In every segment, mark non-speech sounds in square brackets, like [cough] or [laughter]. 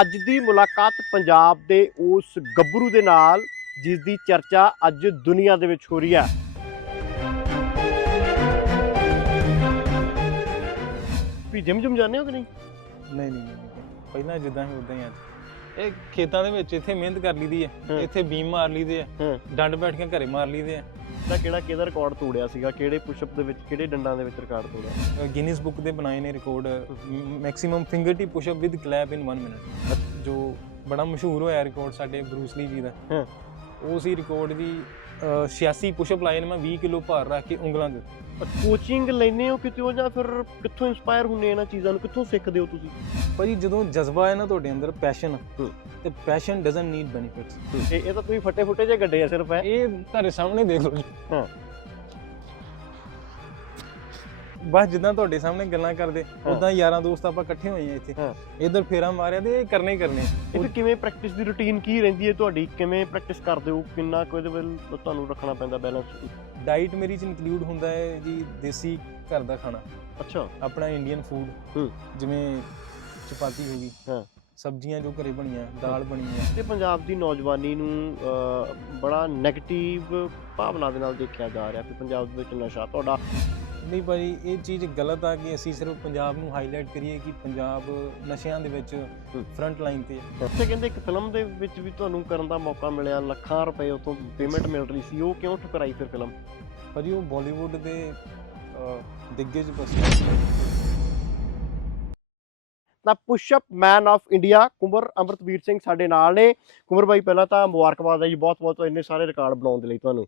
ਅੱਜ ਦੀ ਮੁਲਾਕਾਤ ਪੰਜਾਬ ਦੇ ਉਸ ਗੱਭਰੂ ਦੇ ਨਾਲ ਜਿਸ ਦੀ ਚਰਚਾ ਅੱਜ ਦੁਨੀਆ ਦੇ ਵਿੱਚ ਹੋ ਰਹੀ ਹੈ। ਵੀ ਜਿਮ ਜਿਮ ਜਾਂਦੇ ਹੋ ਕਿ ਨਹੀਂ? ਨਹੀਂ ਨਹੀਂ। ਪਹਿਲਾਂ ਜਿੱਦਾਂ ਹੀ ਉਦਾਂ ਹੀ ਅੱਜ ਇਹ ਖੇਤਾਂ ਦੇ ਵਿੱਚ ਇੱਥੇ ਮਿਹਨਤ ਕਰ ਲਈਦੀ ਹਾਂ। ਹੈ। ਇੱਥੇ ਬੀਮ ਮਾਰ ਲਈਦੇ ਆ। ਹਾਂ। ਡੰਡ ਬੈਠ ਕੇ ਘਰੇ ਮਾਰ ਲਈਦੇ ਆ। ਤਾਂ ਕਿਹੜਾ ਕਿਹਦਾ ਰਿਕਾਰਡ ਤੋੜਿਆ ਸੀਗਾ? ਕਿਹੜੇ ਪੁਸ਼ਅਪ ਦੇ ਵਿੱਚ ਕਿਹੜੇ ਡੰਡਾਂ ਦੇ ਵਿੱਚ ਰਿਕਾਰਡ ਤੋੜਿਆ? ਗਿਨੀਜ਼ ਬੁੱਕ ਦੇ ਬਣਾਏ ਨੇ record maximum fingertip push up with clap in 1 minute ਜੋ ਬੜਾ ਮਸ਼ਹੂਰ ਹੋਇਆ ਰਿਕਾਰਡ ਸਾਡੇ ਬਰੂਸ ਲੀ ਜੀ ਦਾ। ਹਾਂ। ਉਹ ਸੀ ਰਿਕਾਰਡ ਅਹ 86 ਪੁਸ਼ ਅਪ ਲਾਏ ਨੇ ਮੈਂ 20 ਕਿਲੋ ਭਾਰ ਰੱਖ ਕੇ ਉਂਗਲਾਂ ਦੇ। ਕੋਚਿੰਗ ਲੈਨੇ ਹੋ ਕਿਤੇ ਹੋ ਜਾਂ ਫਿਰ ਕਿੱਥੋਂ ਇਨਸਪਾਇਰ ਹੁੰਨੇ ਇਹਨਾਂ ਚੀਜ਼ਾਂ ਨੂੰ ਕਿੱਥੋਂ ਸਿੱਖਦੇ ਹੋ ਤੁਸੀਂ ਭਾਜੀ ਜਦੋਂ ਜਜ਼ਬਾ ਹੈ ਨਾ ਤੁਹਾਡੇ ਅੰਦਰ ਪੈਸ਼ਨ। ਤੇ ਪੈਸ਼ਨ ਡਸਨਟ ਨੀਡ ਬੈਨੀਫਿਟਸ ਇਹ ਇਹ ਤਾਂ ਤੁਸੀਂ ਫੱਟੇ ਫੁੱਟੇ ਜੇ ਗੱਡੇ ਆ ਸਿਰਫ ਹੈ ਇਹ ਤੁਹਾਡੇ ਸਾਹਮਣੇ ਦੇਖ ਲਓ ਜੀ ਹਾਂ। ਬਸ ਜਿੱਦਾਂ ਤੁਹਾਡੇ ਸਾਹਮਣੇ ਗੱਲਾਂ ਕਰਦੇ। ਉਦਾਂ ਯਾਰਾਂ ਦੋਸਤ ਆਪਾਂ ਇਕੱਠੇ ਹੋਏ ਆ ਇੱਥੇ। ਇਧਰ ਫੇਰਾ ਮਾਰਿਆ ਤੇ ਇਹ ਕਰਨੇ ਹੀ ਕਰਨੇ ਇਹ ਫਿਰ ਕਿਵੇਂ ਪ੍ਰੈਕਟਿਸ ਦੀ ਰੁਟੀਨ ਕੀ ਰਹਿੰਦੀ ਹੈ ਤੁਹਾਡੀ? ਕਿਵੇਂ ਪ੍ਰੈਕਟਿਸ ਕਰਦੇ ਹੋ? ਕਿੰਨਾ ਕੁ ਇਹਦੇ ਵੱਲ ਤੁਹਾਨੂੰ ਰੱਖਣਾ ਪੈਂਦਾ ਬੈਲੈਂਸ ਡਾਈਟ ਮੇਰੀ ਚ ਇਨਕਲੂਡ ਹੁੰਦਾ ਹੈ ਜੀ ਦੇਸੀ ਘਰ ਦਾ ਖਾਣਾ। ਅੱਛਾ। ਆਪਣਾ ਇੰਡੀਅਨ ਫੂਡ। ਜਿਵੇਂ ਚਪਾਤੀ ਹੋ ਗਈ। ਹਾਂ। ਸਬਜ਼ੀਆਂ ਜੋ ਘਰੇ ਬਣੀਆਂ ਦਾਲ ਬਣੀ ਹੈ। ਤੇ ਪੰਜਾਬ ਦੀ ਨੌਜਵਾਨੀ ਨੂੰ ਬੜਾ 네ਗੇਟਿਵ ਭਾਵਨਾ ਦੇ ਨਾਲ ਦੇਖਿਆ ਜਾ ਰਿਹਾ ਕਿ ਪੰਜਾਬ ਦੇ ਵਿੱਚ ਨਸ਼ਾ ਤੁਹਾਡਾ ਨਹੀਂ ਭਾਜੀ ਇਹ ਚੀਜ਼ ਗਲਤ ਆ ਕਿ ਅਸੀਂ ਸਿਰਫ ਪੰਜਾਬ ਨੂੰ ਹਾਈਲਾਈਟ ਕਰੀਏ ਕਿ ਪੰਜਾਬ ਨਸ਼ਿਆਂ ਦੇ ਵਿੱਚ ਫਰੰਟ ਲਾਈਨ ਤੇ ਹੈ ਤੇ ਕਹਿੰਦੇ ਇੱਕ ਫਿਲਮ ਦੇ ਵਿੱਚ ਵੀ ਤੁਹਾਨੂੰ ਕਰਨ ਦਾ ਮੌਕਾ ਮਿਲਿਆ ਲੱਖਾਂ ਰੁਪਏ ਉਤੋਂ ਪੇਮੈਂਟ ਮਿਲ ਰਹੀ ਸੀ ਉਹ ਕਿਉਂ ਠੁਕਰਾਈ ਫਿਰ ਫਿਲਮ ਭਾਜੀ ਉਹ ਬਾਲੀਵੁੱਡ ਦੇ ਦਿੱਗਜ ਪਰਸਨ ਤਾਂ push up man of India Kunwar Amritveer Singh ਸਾਡੇ ਨਾਲ ਨੇ। ਕੁੰਵਰ ਬਾਈ ਪਹਿਲਾਂ ਤਾਂ ਮੁਬਾਰਕਬਾਦ ਹੈ ਜੀ ਬਹੁਤ ਬਹੁਤ ਇੰਨੇ ਸਾਰੇ ਰਿਕਾਰਡ ਬਣਾਉਣ ਦੇ ਲਈ ਤੁਹਾਨੂੰ।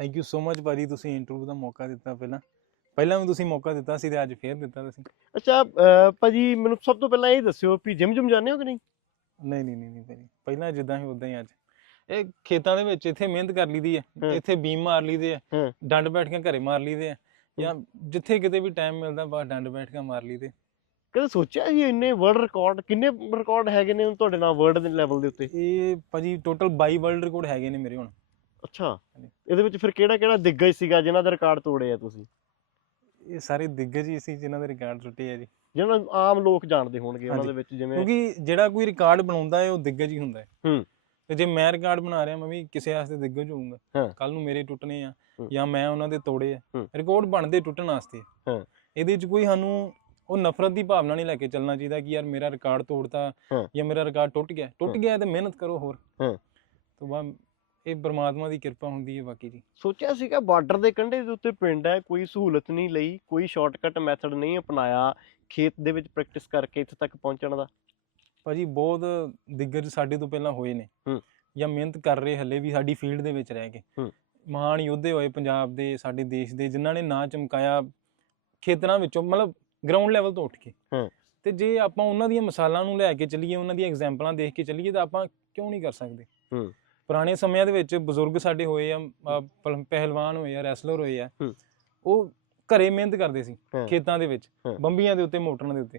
ਥੈਂਕ ਯੂ ਸੋ ਮਚ ਭਾਜੀ ਤੁਸੀਂ ਇੰਟਰਵਿਊ ਦਾ ਮੌਕਾ ਦਿੱਤਾ ਪਹਿਲਾਂ। ਪਹਿਲਾਂ ਵੀ ਤੁਸੀਂ ਮੌਕਾ ਦਿੱਤਾ ਸੀ ਤੇ ਅੱਜ ਫੇਰ ਦਿੱਤਾ ਤੁਸੀਂ? ਅੱਛਾ ਅਹ, ਭਾਜੀ ਮੈਨੂੰ ਸਭ ਤੋਂ ਪਹਿਲਾਂ ਇਹ ਦੱਸਿਓ ਵੀ ਜਿਮ ਜਿਮ ਜਾਂਦੇ ਹੋ ਕਿ ਨਹੀਂ? ਨਹੀਂ ਨਹੀਂ ਨਹੀਂ ਨਹੀਂ ਭਾਜੀ। ਪਹਿਲਾਂ ਜਿੱਦਾਂ ਹੀ ਉਦਾਂ ਹੀ ਅੱਜ। ਇਹ ਖੇਤਾਂ ਦੇ ਵਿੱਚ ਇੱਥੇ ਮਿਹਨਤ ਕਰ ਲਈਦੀ ਹਾਂ। ਹੈ। ਇੱਥੇ ਬੀਮ ਮਾਰ ਲਈਦੇ ਆ ਹਾਂ। ਡੰਡ ਬੈਠ ਕੇ ਘਰੇ ਮਾਰ ਲਈਦੇ ਆ ਜਾਂ ਜਿੱਥੇ ਕਿਤੇ ਵੀ ਟਾਈਮ ਮਿਲਦਾ ਬਸ ਡੰਡ ਬੈਠ ਕੇ ਮਾਰ ਲਈਦੇ। ਕਦੇ ਸੋਚਿਆ ਜੀ ਇੰਨੇ ਵਰਲਡ ਰਿਕਾਰਡ ਕਿੰਨੇ ਰਿਕਾਰਡ ਹੈਗੇ ਨੇ ਤੁਹਾਡੇ ਨਾਲ ਵਰਲਡ ਦੇ ਲੈਵਲ ਦੇ ਉੱਤੇ? ਇਹ ਭਾਜੀ ਟੋਟਲ 22 ਵਰਲਡ ਰਿਕਾਰਡ ਹੈਗੇ ਨੇ ਮੇਰੇ ਹੁਣ। ਅੱਛਾ। ਇਹਦੇ ਵਿੱਚ ਫਿਰ ਕਿਹੜਾ ਕਿਹੜਾ ਦਿੱਗਜ ਸੀਗਾ ਜਿਨ੍ਹਾਂ ਦੇ ਰਿਕਾਰਡ ਤੋੜੇ ਆ ਤੁਸੀਂ? ਇਹ ਸਾਰੇ ਦਿੱਗਜ ਹੀ ਸੀ ਜਿਨ੍ਹਾਂ ਦੇ ਰਿਕਾਰਡ ਟੁੱਟੇ ਆ ਜੀ ਜਿਹਨਾਂ ਨੂੰ ਆਮ ਲੋਕ ਜਾਣਦੇ ਹੋਣਗੇ ਉਹਨਾਂ ਦੇ। ਵਿੱਚ ਜਿਵੇਂ ਕਿਉਂਕਿ ਜਿਹੜਾ ਕੋਈ ਰਿਕਾਰਡ ਬਣਾਉਂਦਾ ਹੈ ਉਹ ਦਿੱਗਜ ਹੀ ਹੁੰਦਾ ਹੈ ਹੂੰ। ਤੇ ਜੇ ਮੈਂ ਰਿਕਾਰਡ ਬਣਾ ਰਿਹਾ ਮੈਂ ਵੀ ਕਿਸੇ ਵਾਸਤੇ ਦਿੱਗਜ। ਹੋਊਂਗਾ ਕੱਲ ਨੂੰ ਮੇਰੇ ਟੁੱਟਣੇ ਆ। ਜਾਂ ਮੈਂ ਉਹਨਾਂ ਦੇ ਤੋੜੇ ਆ। ਰਿਕਾਰਡ ਬਣਦੇ ਟੁੱਟਣ ਵਾਸਤੇ। ਹਾਂ। ਇਹਦੇ 'ਚ ਕੋਈ ਸਾਨੂੰ ਉਹ ਨਫ਼ਰਤ ਦੀ ਭਾਵਨਾ ਨਹੀਂ ਲੈ ਕੇ ਚੱਲਣਾ ਚਾਹੀਦਾ ਕਿ ਯਾਰ ਮੇਰਾ ਰਿਕਾਰਡ ਤੋੜਤਾ। ਜਾਂ ਮੇਰਾ ਰਿਕਾਰਡ ਟੁੱਟ ਗਿਆ ਟੁੱਟ। ਗਿਆ ਤੇ ਮਿਹਨਤ ਕਰੋ ਹੋਰ ਹਾਂ। ਤੋਂ ਬਾਅਦ ਇਹ ਪ੍ਰਮਾਤਮਾ ਦੀ ਕਿਰਪਾ ਹੁੰਦੀ ਹੈ ਬਾਕੀ ਜੀ ਸੋਚਿਆ ਸੀਗਾ ਬਾਰਡਰ ਦੇ ਕੰਢੇ ਦੇ ਉੱਤੇ ਪਿੰਡ ਹੈ ਕੋਈ ਸਹੂਲਤ ਨਹੀਂ ਲਈ ਕੋਈ ਸ਼ਾਰਟਕਟ ਮੈਥਡ ਨਹੀਂ ਅਪਣਾਇਆ ਖੇਤ ਦੇ ਵਿੱਚ ਪ੍ਰੈਕਟਿਸ ਕਰਕੇ ਇੱਥੇ ਤੱਕ ਪਹੁੰਚਣ ਦਾ ਭਾਜੀ ਬਹੁਤ ਦਿੱਗਜ ਸਾਡੇ ਤੋਂ ਪਹਿਲਾਂ ਹੋਏ ਨੇ ਹੂੰ। ਜਾਂ ਮਿਹਨਤ ਕਰ ਰਹੇ ਹੱਲੇ ਵੀ ਸਾਡੀ ਫੀਲਡ ਦੇ ਵਿੱਚ ਰਹਿ ਕੇ ਹੂੰ। ਮਹਾਨ ਯੋਧੇ ਹੋਏ ਪੰਜਾਬ ਦੇ ਸਾਡੇ ਦੇਸ਼ ਦੇ ਜਿਨ੍ਹਾਂ ਨੇ ਨਾਂ ਚਮਕਾਇਆ ਖੇਤਰਾਂ ਵਿੱਚੋਂ ਮਤਲਬ ਗਰਾਊਂਡ ਲੈਵਲ ਤੋਂ ਉੱਠ ਕੇ ਹੂੰ। ਤੇ ਜੇ ਆਪਾਂ ਉਹਨਾਂ ਦੀਆਂ ਮਿਸਾਲਾਂ ਨੂੰ ਲੈ ਕੇ ਚੱਲੀਏ ਉਹਨਾਂ ਦੀਆਂ ਐਗਜ਼ਾਮਪਲਾਂ ਦੇਖ ਕੇ ਚੱਲੀਏ ਤਾਂ ਆਪਾਂ ਕਿਉਂ ਨਹੀਂ ਕਰ ਸਕਦੇ ਹੂੰ। ਪੁਰਾਣੇ ਸਮਿਆਂ ਦੇ ਵਿੱਚ ਬਜ਼ੁਰਗ ਸਾਡੇ ਹੋਏ ਆ ਅਹ ਪਲ- ਪਹਿਲਵਾਨ ਹੋਏ ਆ ਰੈਸਲਰ ਹੋਏ ਆ ਹੂੰ। ਉਹ ਘਰੇ ਮਿਹਨਤ ਕਰਦੇ ਸੀ ਹਾਂ। ਖੇਤਾਂ ਦੇ ਵਿੱਚ ਹਾਂ। ਬੰਬੀਆਂ ਦੇ ਉੱਤੇ ਮੋਟਰਾਂ ਦੇ ਉੱਤੇ।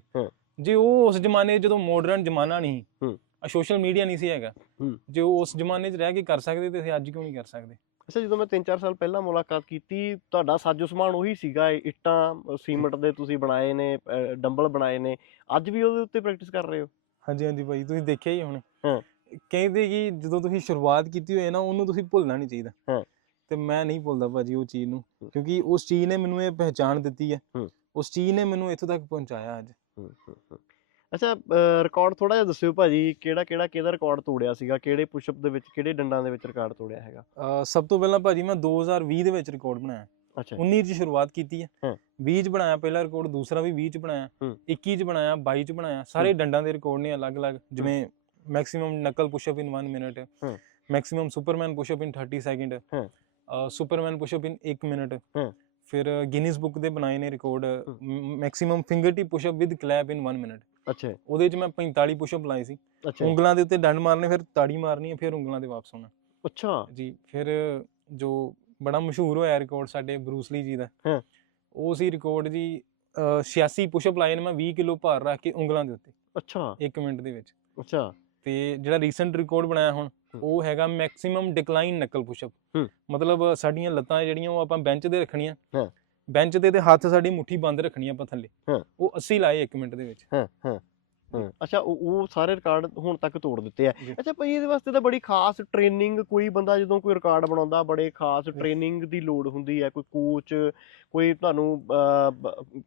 ਜੇ ਉਹ ਉਸ ਜ਼ਮਾਨੇ 'ਚ ਜਦੋਂ ਮਾਡਰਨ ਜ਼ਮਾਨਾ ਨਹੀਂ ਹੂੰ। ਆ ਸੋਸ਼ਲ ਮੀਡੀਆ ਨਹੀਂ ਸੀ ਹੈਗਾ ਹੂੰ। ਜੇ ਉਹ ਉਸ ਜ਼ਮਾਨੇ 'ਚ ਰਹਿ ਕੇ ਕਰ ਸਕਦੇ ਤੇ ਅਸੀਂ ਅੱਜ ਕਿਉਂ ਨਹੀਂ ਕਰ ਸਕਦੇ ਅੱਛਾ ਜਦੋਂ ਮੈਂ 3-4 ਸਾਲ ਪਹਿਲਾਂ ਮੁਲਾਕਾਤ ਕੀਤੀ ਤੁਹਾਡਾ ਸਾਜੋ ਸਮਾਨ ਉਹੀ ਸੀਗਾ ਇਹ ਇੱਟਾਂ ਅ, ਸੀਮਟ ਦੇ ਤੁਸੀਂ ਬਣਾਏ ਨੇ ਡੰਬਲ ਬਣਾਏ ਨੇ ਅੱਜ ਵੀ ਉਹਦੇ ਉੱਤੇ ਪ੍ਰੈਕਟਿਸ ਕਰ ਰਹੇ ਹੋ ਹਾਂਜੀ ਹਾਂਜੀ ਭਾਈ ਤੁਸੀਂ ਦੇਖਿਆ ਹੀ ਹੁਣ ਹਾਂ। ਕਹਿੰਦੇ ਕਿ ਜਦੋਂ ਤੁਸੀਂ ਸ਼ੁਰੂਆਤ ਕੀਤੀ ਹੋਏ ਨਾ ਉਹਨੂੰ ਤੁਸੀਂ ਭੁੱਲਣਾ ਨਹੀਂ ਚਾਹੀਦਾ ਹਾਂ। ਤੇ ਮੈਂ ਨਹੀਂ ਭੁੱਲਦਾ ਭਾਜੀ ਉਹ ਚੀਜ਼ ਨੂੰ। ਕਿਉਂਕਿ ਉਸ ਚੀਜ਼ ਨੇ ਮੈਨੂੰ ਇਹ ਪਹਿਚਾਣ ਦਿੱਤੀ ਹੈ। ਉਸ ਚੀਜ਼ ਨੇ ਮੈਨੂੰ ਇੱਥੋਂ ਤੱਕ ਪਹੁੰਚਾਇਆ ਅੱਜ। ਅੱਛਾ ਰਿਕਾਰਡ ਥੋੜਾ ਜਿਹਾ ਦੱਸਿਓ ਭਾਜੀ ਕਿਹੜਾ ਕਿਹੜਾ ਕਿਹਦਾ ਰਿਕਾਰਡ ਤੋੜਿਆ ਸੀਗਾ ਕਿਹੜੇ ਪੁਸ਼ਅਪ ਦੇ ਵਿੱਚ ਕਿਹੜੇ ਡੰਡਾਂ ਦੇ ਵਿੱਚ ਰਿਕਾਰਡ ਤੋੜਿਆ ਹੈਗਾ ਸਭ ਤੋਂ ਪਹਿਲਾਂ ਭਾਜੀ ਮੈਂ 2020 ਦੇ ਵਿੱਚ ਰਿਕਾਰਡ ਬਣਾਇਆ ਅੱਛਾ 19 ਚ ਸ਼ੁਰੂਆਤ ਕੀਤੀ ਹੈ ਹਾਂ। 20 ਚ ਬਣਾਇਆ ਪਹਿਲਾ ਰਿਕਾਰਡ ਦੂਸਰਾ ਵੀ 20 ਚ ਬਣਾਇਆ ਹੂੰ। 21 ਚ ਬਣਾਇਆ 22 ਚ ਬਣਾਇਆ ਸਾਰੇ ਡੰਡਾਂ ਦੇ ਰਿਕਾਰਡ ਨੇ ਅਲੱਗ-ਅਲੱਗ ਜਿਵੇਂ maximum knuckle push up in 1 minute ਹੂੰ। Maximum superman push up in 30 second ਹੂੰ। Superman push up in 1 minute. ਫਿਰ ਗਿਨੀਜ਼ ਬੁੱਕ ਦੇ ਬਣਾਏ ਨੇ record maximum finger tip push up with clap in 1 minute ਅੱਛਾ ਉਹਦੇ ਚ ਮੈਂ 45 ਪੁਸ਼ਅਪ ਲਾਏ ਸੀ ਉਂਗਲਾਂ ਦੇ ਉੱਤੇ ਡੰਡ ਮਾਰਨੇ ਫਿਰ ਤਾੜੀ ਮਾਰਨੀ ਫਿਰ ਉਂਗਲਾਂ ਤੇ ਵਾਪਸ ਆਉਣਾ ਅੱਛਾ ਜੀ ਫਿਰ ਜੋ ਬੜਾ ਮਸ਼ਹੂਰ ਹੋਇਆ ਰਿਕਾਰਡ ਸਾਡੇ ਬਰੂਸ ਲੀ ਜੀ ਦਾ। ਉਹ ਸੀ ਰਿਕਾਰਡ ਜੀ ਅਹ 86 ਪੁਸ਼ਅਪ ਲਾਏ ਨੇ ਮੈਂ 20 ਕਿਲੋ ਭਾਰ ਰੱਖ ਕੇ ਉਂਗਲਾਂ ਦੇ ਉੱਤੇ ਅੱਛਾ 1 ਮਿੰਟ ਦੇ ਵਿੱਚ ਅੱਛਾ ਤੇ ਜਿਹੜਾ ਰੀਸੈਂਟ ਰਿਕਾਰਡ ਬਣਾਇਆ ਹੁਣ। ਉਹ ਹੈਗਾ ਮੈਕਸਿਮਮ ਡਿਕਲਾਈਨ ਨਕਲ ਪੁਸ਼ਅਪ ਹੂੰ। ਮਤਲਬ ਸਾਡੀਆਂ ਲੱਤਾਂ ਜਿਹੜੀਆਂ ਉਹ ਆਪਾਂ ਬੈਂਚ ਤੇ ਰੱਖਣੀਆਂ ਹਾਂ। ਬੈਂਚ ਤੇ ਤੇ ਹੱਥ ਸਾਡੀ ਮੁੱਠੀ ਬੰਦ ਰੱਖਣੀ ਆਪਾਂ ਥੱਲੇ। ਉਹ 80 ਲਾਏ 1 ਮਿੰਟ ਦੇ ਵਿੱਚ ਹਾਂ ਹਾਂ ਅੱਛਾ ਉਹ ਸਾਰੇ ਰਿਕਾਰਡ ਹੁਣ ਤੱਕ ਤੋੜ ਦਿੱਤੇ ਆ। ਅੱਛਾ ਭਾਈ ਇਹਦੇ ਵਾਸਤੇ ਤਾਂ ਬੜੀ ਖਾਸ ਟ੍ਰੇਨਿੰਗ ਕੋਈ ਬੰਦਾ ਜਦੋਂ ਕੋਈ ਰਿਕਾਰਡ ਬਣਾਉਂਦਾ ਬੜੇ ਖਾਸ ਟ੍ਰੇਨਿੰਗ ਦੀ ਲੋੜ ਹੁੰਦੀ ਹੈ ਕੋਈ ਕੋਚ ਕੋਈ ਤੁਹਾਨੂੰ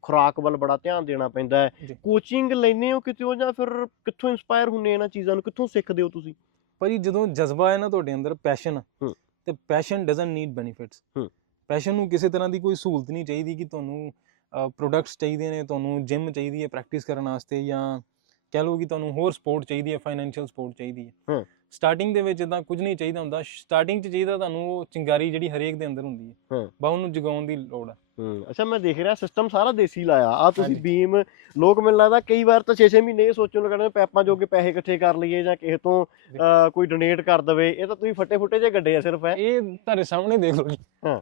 ਖੁਰਾਕ ਵੱਲ ਬੜਾ ਧਿਆਨ ਦੇਣਾ ਪੈਂਦਾ ਹੈ। ਕੋਚਿੰਗ ਲੈਂਦੇ ਹੋ ਕਿਤੇ ਜਾਂ ਫਿਰ ਕਿੱਥੋਂ ਇਨਸਪਾਇਰ ਹੁੰਨੇ ਇਹਨਾਂ ਚੀਜ਼ਾਂ ਨੂੰ ਕਿੱਥੋਂ ਸਿੱਖਦੇ ਹੋ ਤੁਸੀਂ ਭਾਜੀ ਜਦੋਂ ਜਜ਼ਬਾ ਹੈ ਨਾ ਤੁਹਾਡੇ ਅੰਦਰ ਪੈਸ਼ਨ ਹੂੰ। ਤੇ ਪੈਸ਼ਨ ਡਸਨਟ ਨੀਡ ਬੈਨੀਫਿਟਸ ਹੂੰ। ਪੈਸ਼ਨ ਨੂੰ ਕਿਸੇ ਤਰ੍ਹਾਂ ਦੀ ਕੋਈ ਸਹੂਲਤ ਨਹੀਂ ਚਾਹੀਦੀ ਕਿ ਤੁਹਾਨੂੰ ਪ੍ਰੋਡਕਟਸ ਚਾਹੀਦੇ ਨੇ ਤੁਹਾਨੂੰ ਜਿਮ ਚਾਹੀਦੀ ਹੈ ਪ੍ਰੈਕਟਿਸ ਕਰਨ ਵਾਸਤੇ ਜਾਂ ਕਹਿ ਲਓ ਕਿ ਤੁਹਾਨੂੰ ਹੋਰ ਸਪੋਰਟ ਚਾਹੀਦੀ ਹੈ ਫਾਈਨੈਂਸ਼ੀਅਲ ਸਪੋਰਟ ਚਾਹੀਦੀ ਹੈ ਹੂੰ। ਸਟਾਰਟਿੰਗ ਦੇ ਵਿੱਚ ਤਾਂ ਕੁਝ ਨਹੀਂ ਚਾਹੀਦਾ ਹੁੰਦਾ ਸਟਾਰਟਿੰਗ 'ਚ ਚਾਹੀਦਾ ਤੁਹਾਨੂੰ ਉਹ ਚਿੰਗਾਰੀ ਜਿਹੜੀ ਹਰੇਕ ਦੇ ਅੰਦਰ ਹੁੰਦੀ ਹੈ ਹੂੰ। ਬਾ ਉਹਨੂੰ ਜਗਾਉਣ ਦੀ ਲੋੜ ਹੈ ਹੂੰ ਅੱਛਾ ਮੈਂ ਦੇਖ ਰਿਹਾ ਸਿਸਟਮ ਸਾਰਾ ਦੇਸੀ ਲਾਇਆ ਆ ਤੁਸੀਂ। ਬੀਮ ਲੋਕ ਮੈਨੂੰ ਲੱਗਦਾ ਕਈ ਵਾਰ ਤਾਂ 6-6 ਮਹੀਨੇ ਇਹ ਸੋਚਣ ਲੱਗਦੇ ਪੈਪਾਂ ਜੋਗੇ ਪੈਸੇ ਇਕੱਠੇ ਕਰ ਲਈਏ ਜਾਂ ਕਿਸੇ ਤੋਂ ਕੋਈ ਡੋਨੇਟ ਕਰ ਦਵੇ ਇਹ ਤਾਂ ਤੁਸੀਂ ਫੱਟੇ ਫੁੱਟੇ ਜੇ ਗੱਡੇ ਆ ਸਿਰਫ ਹੈ ਇਹ ਤੁਹਾਡੇ ਸਾਹਮਣੇ ਦੇਖ ਲਓ ਜੀ ਹਾਂ।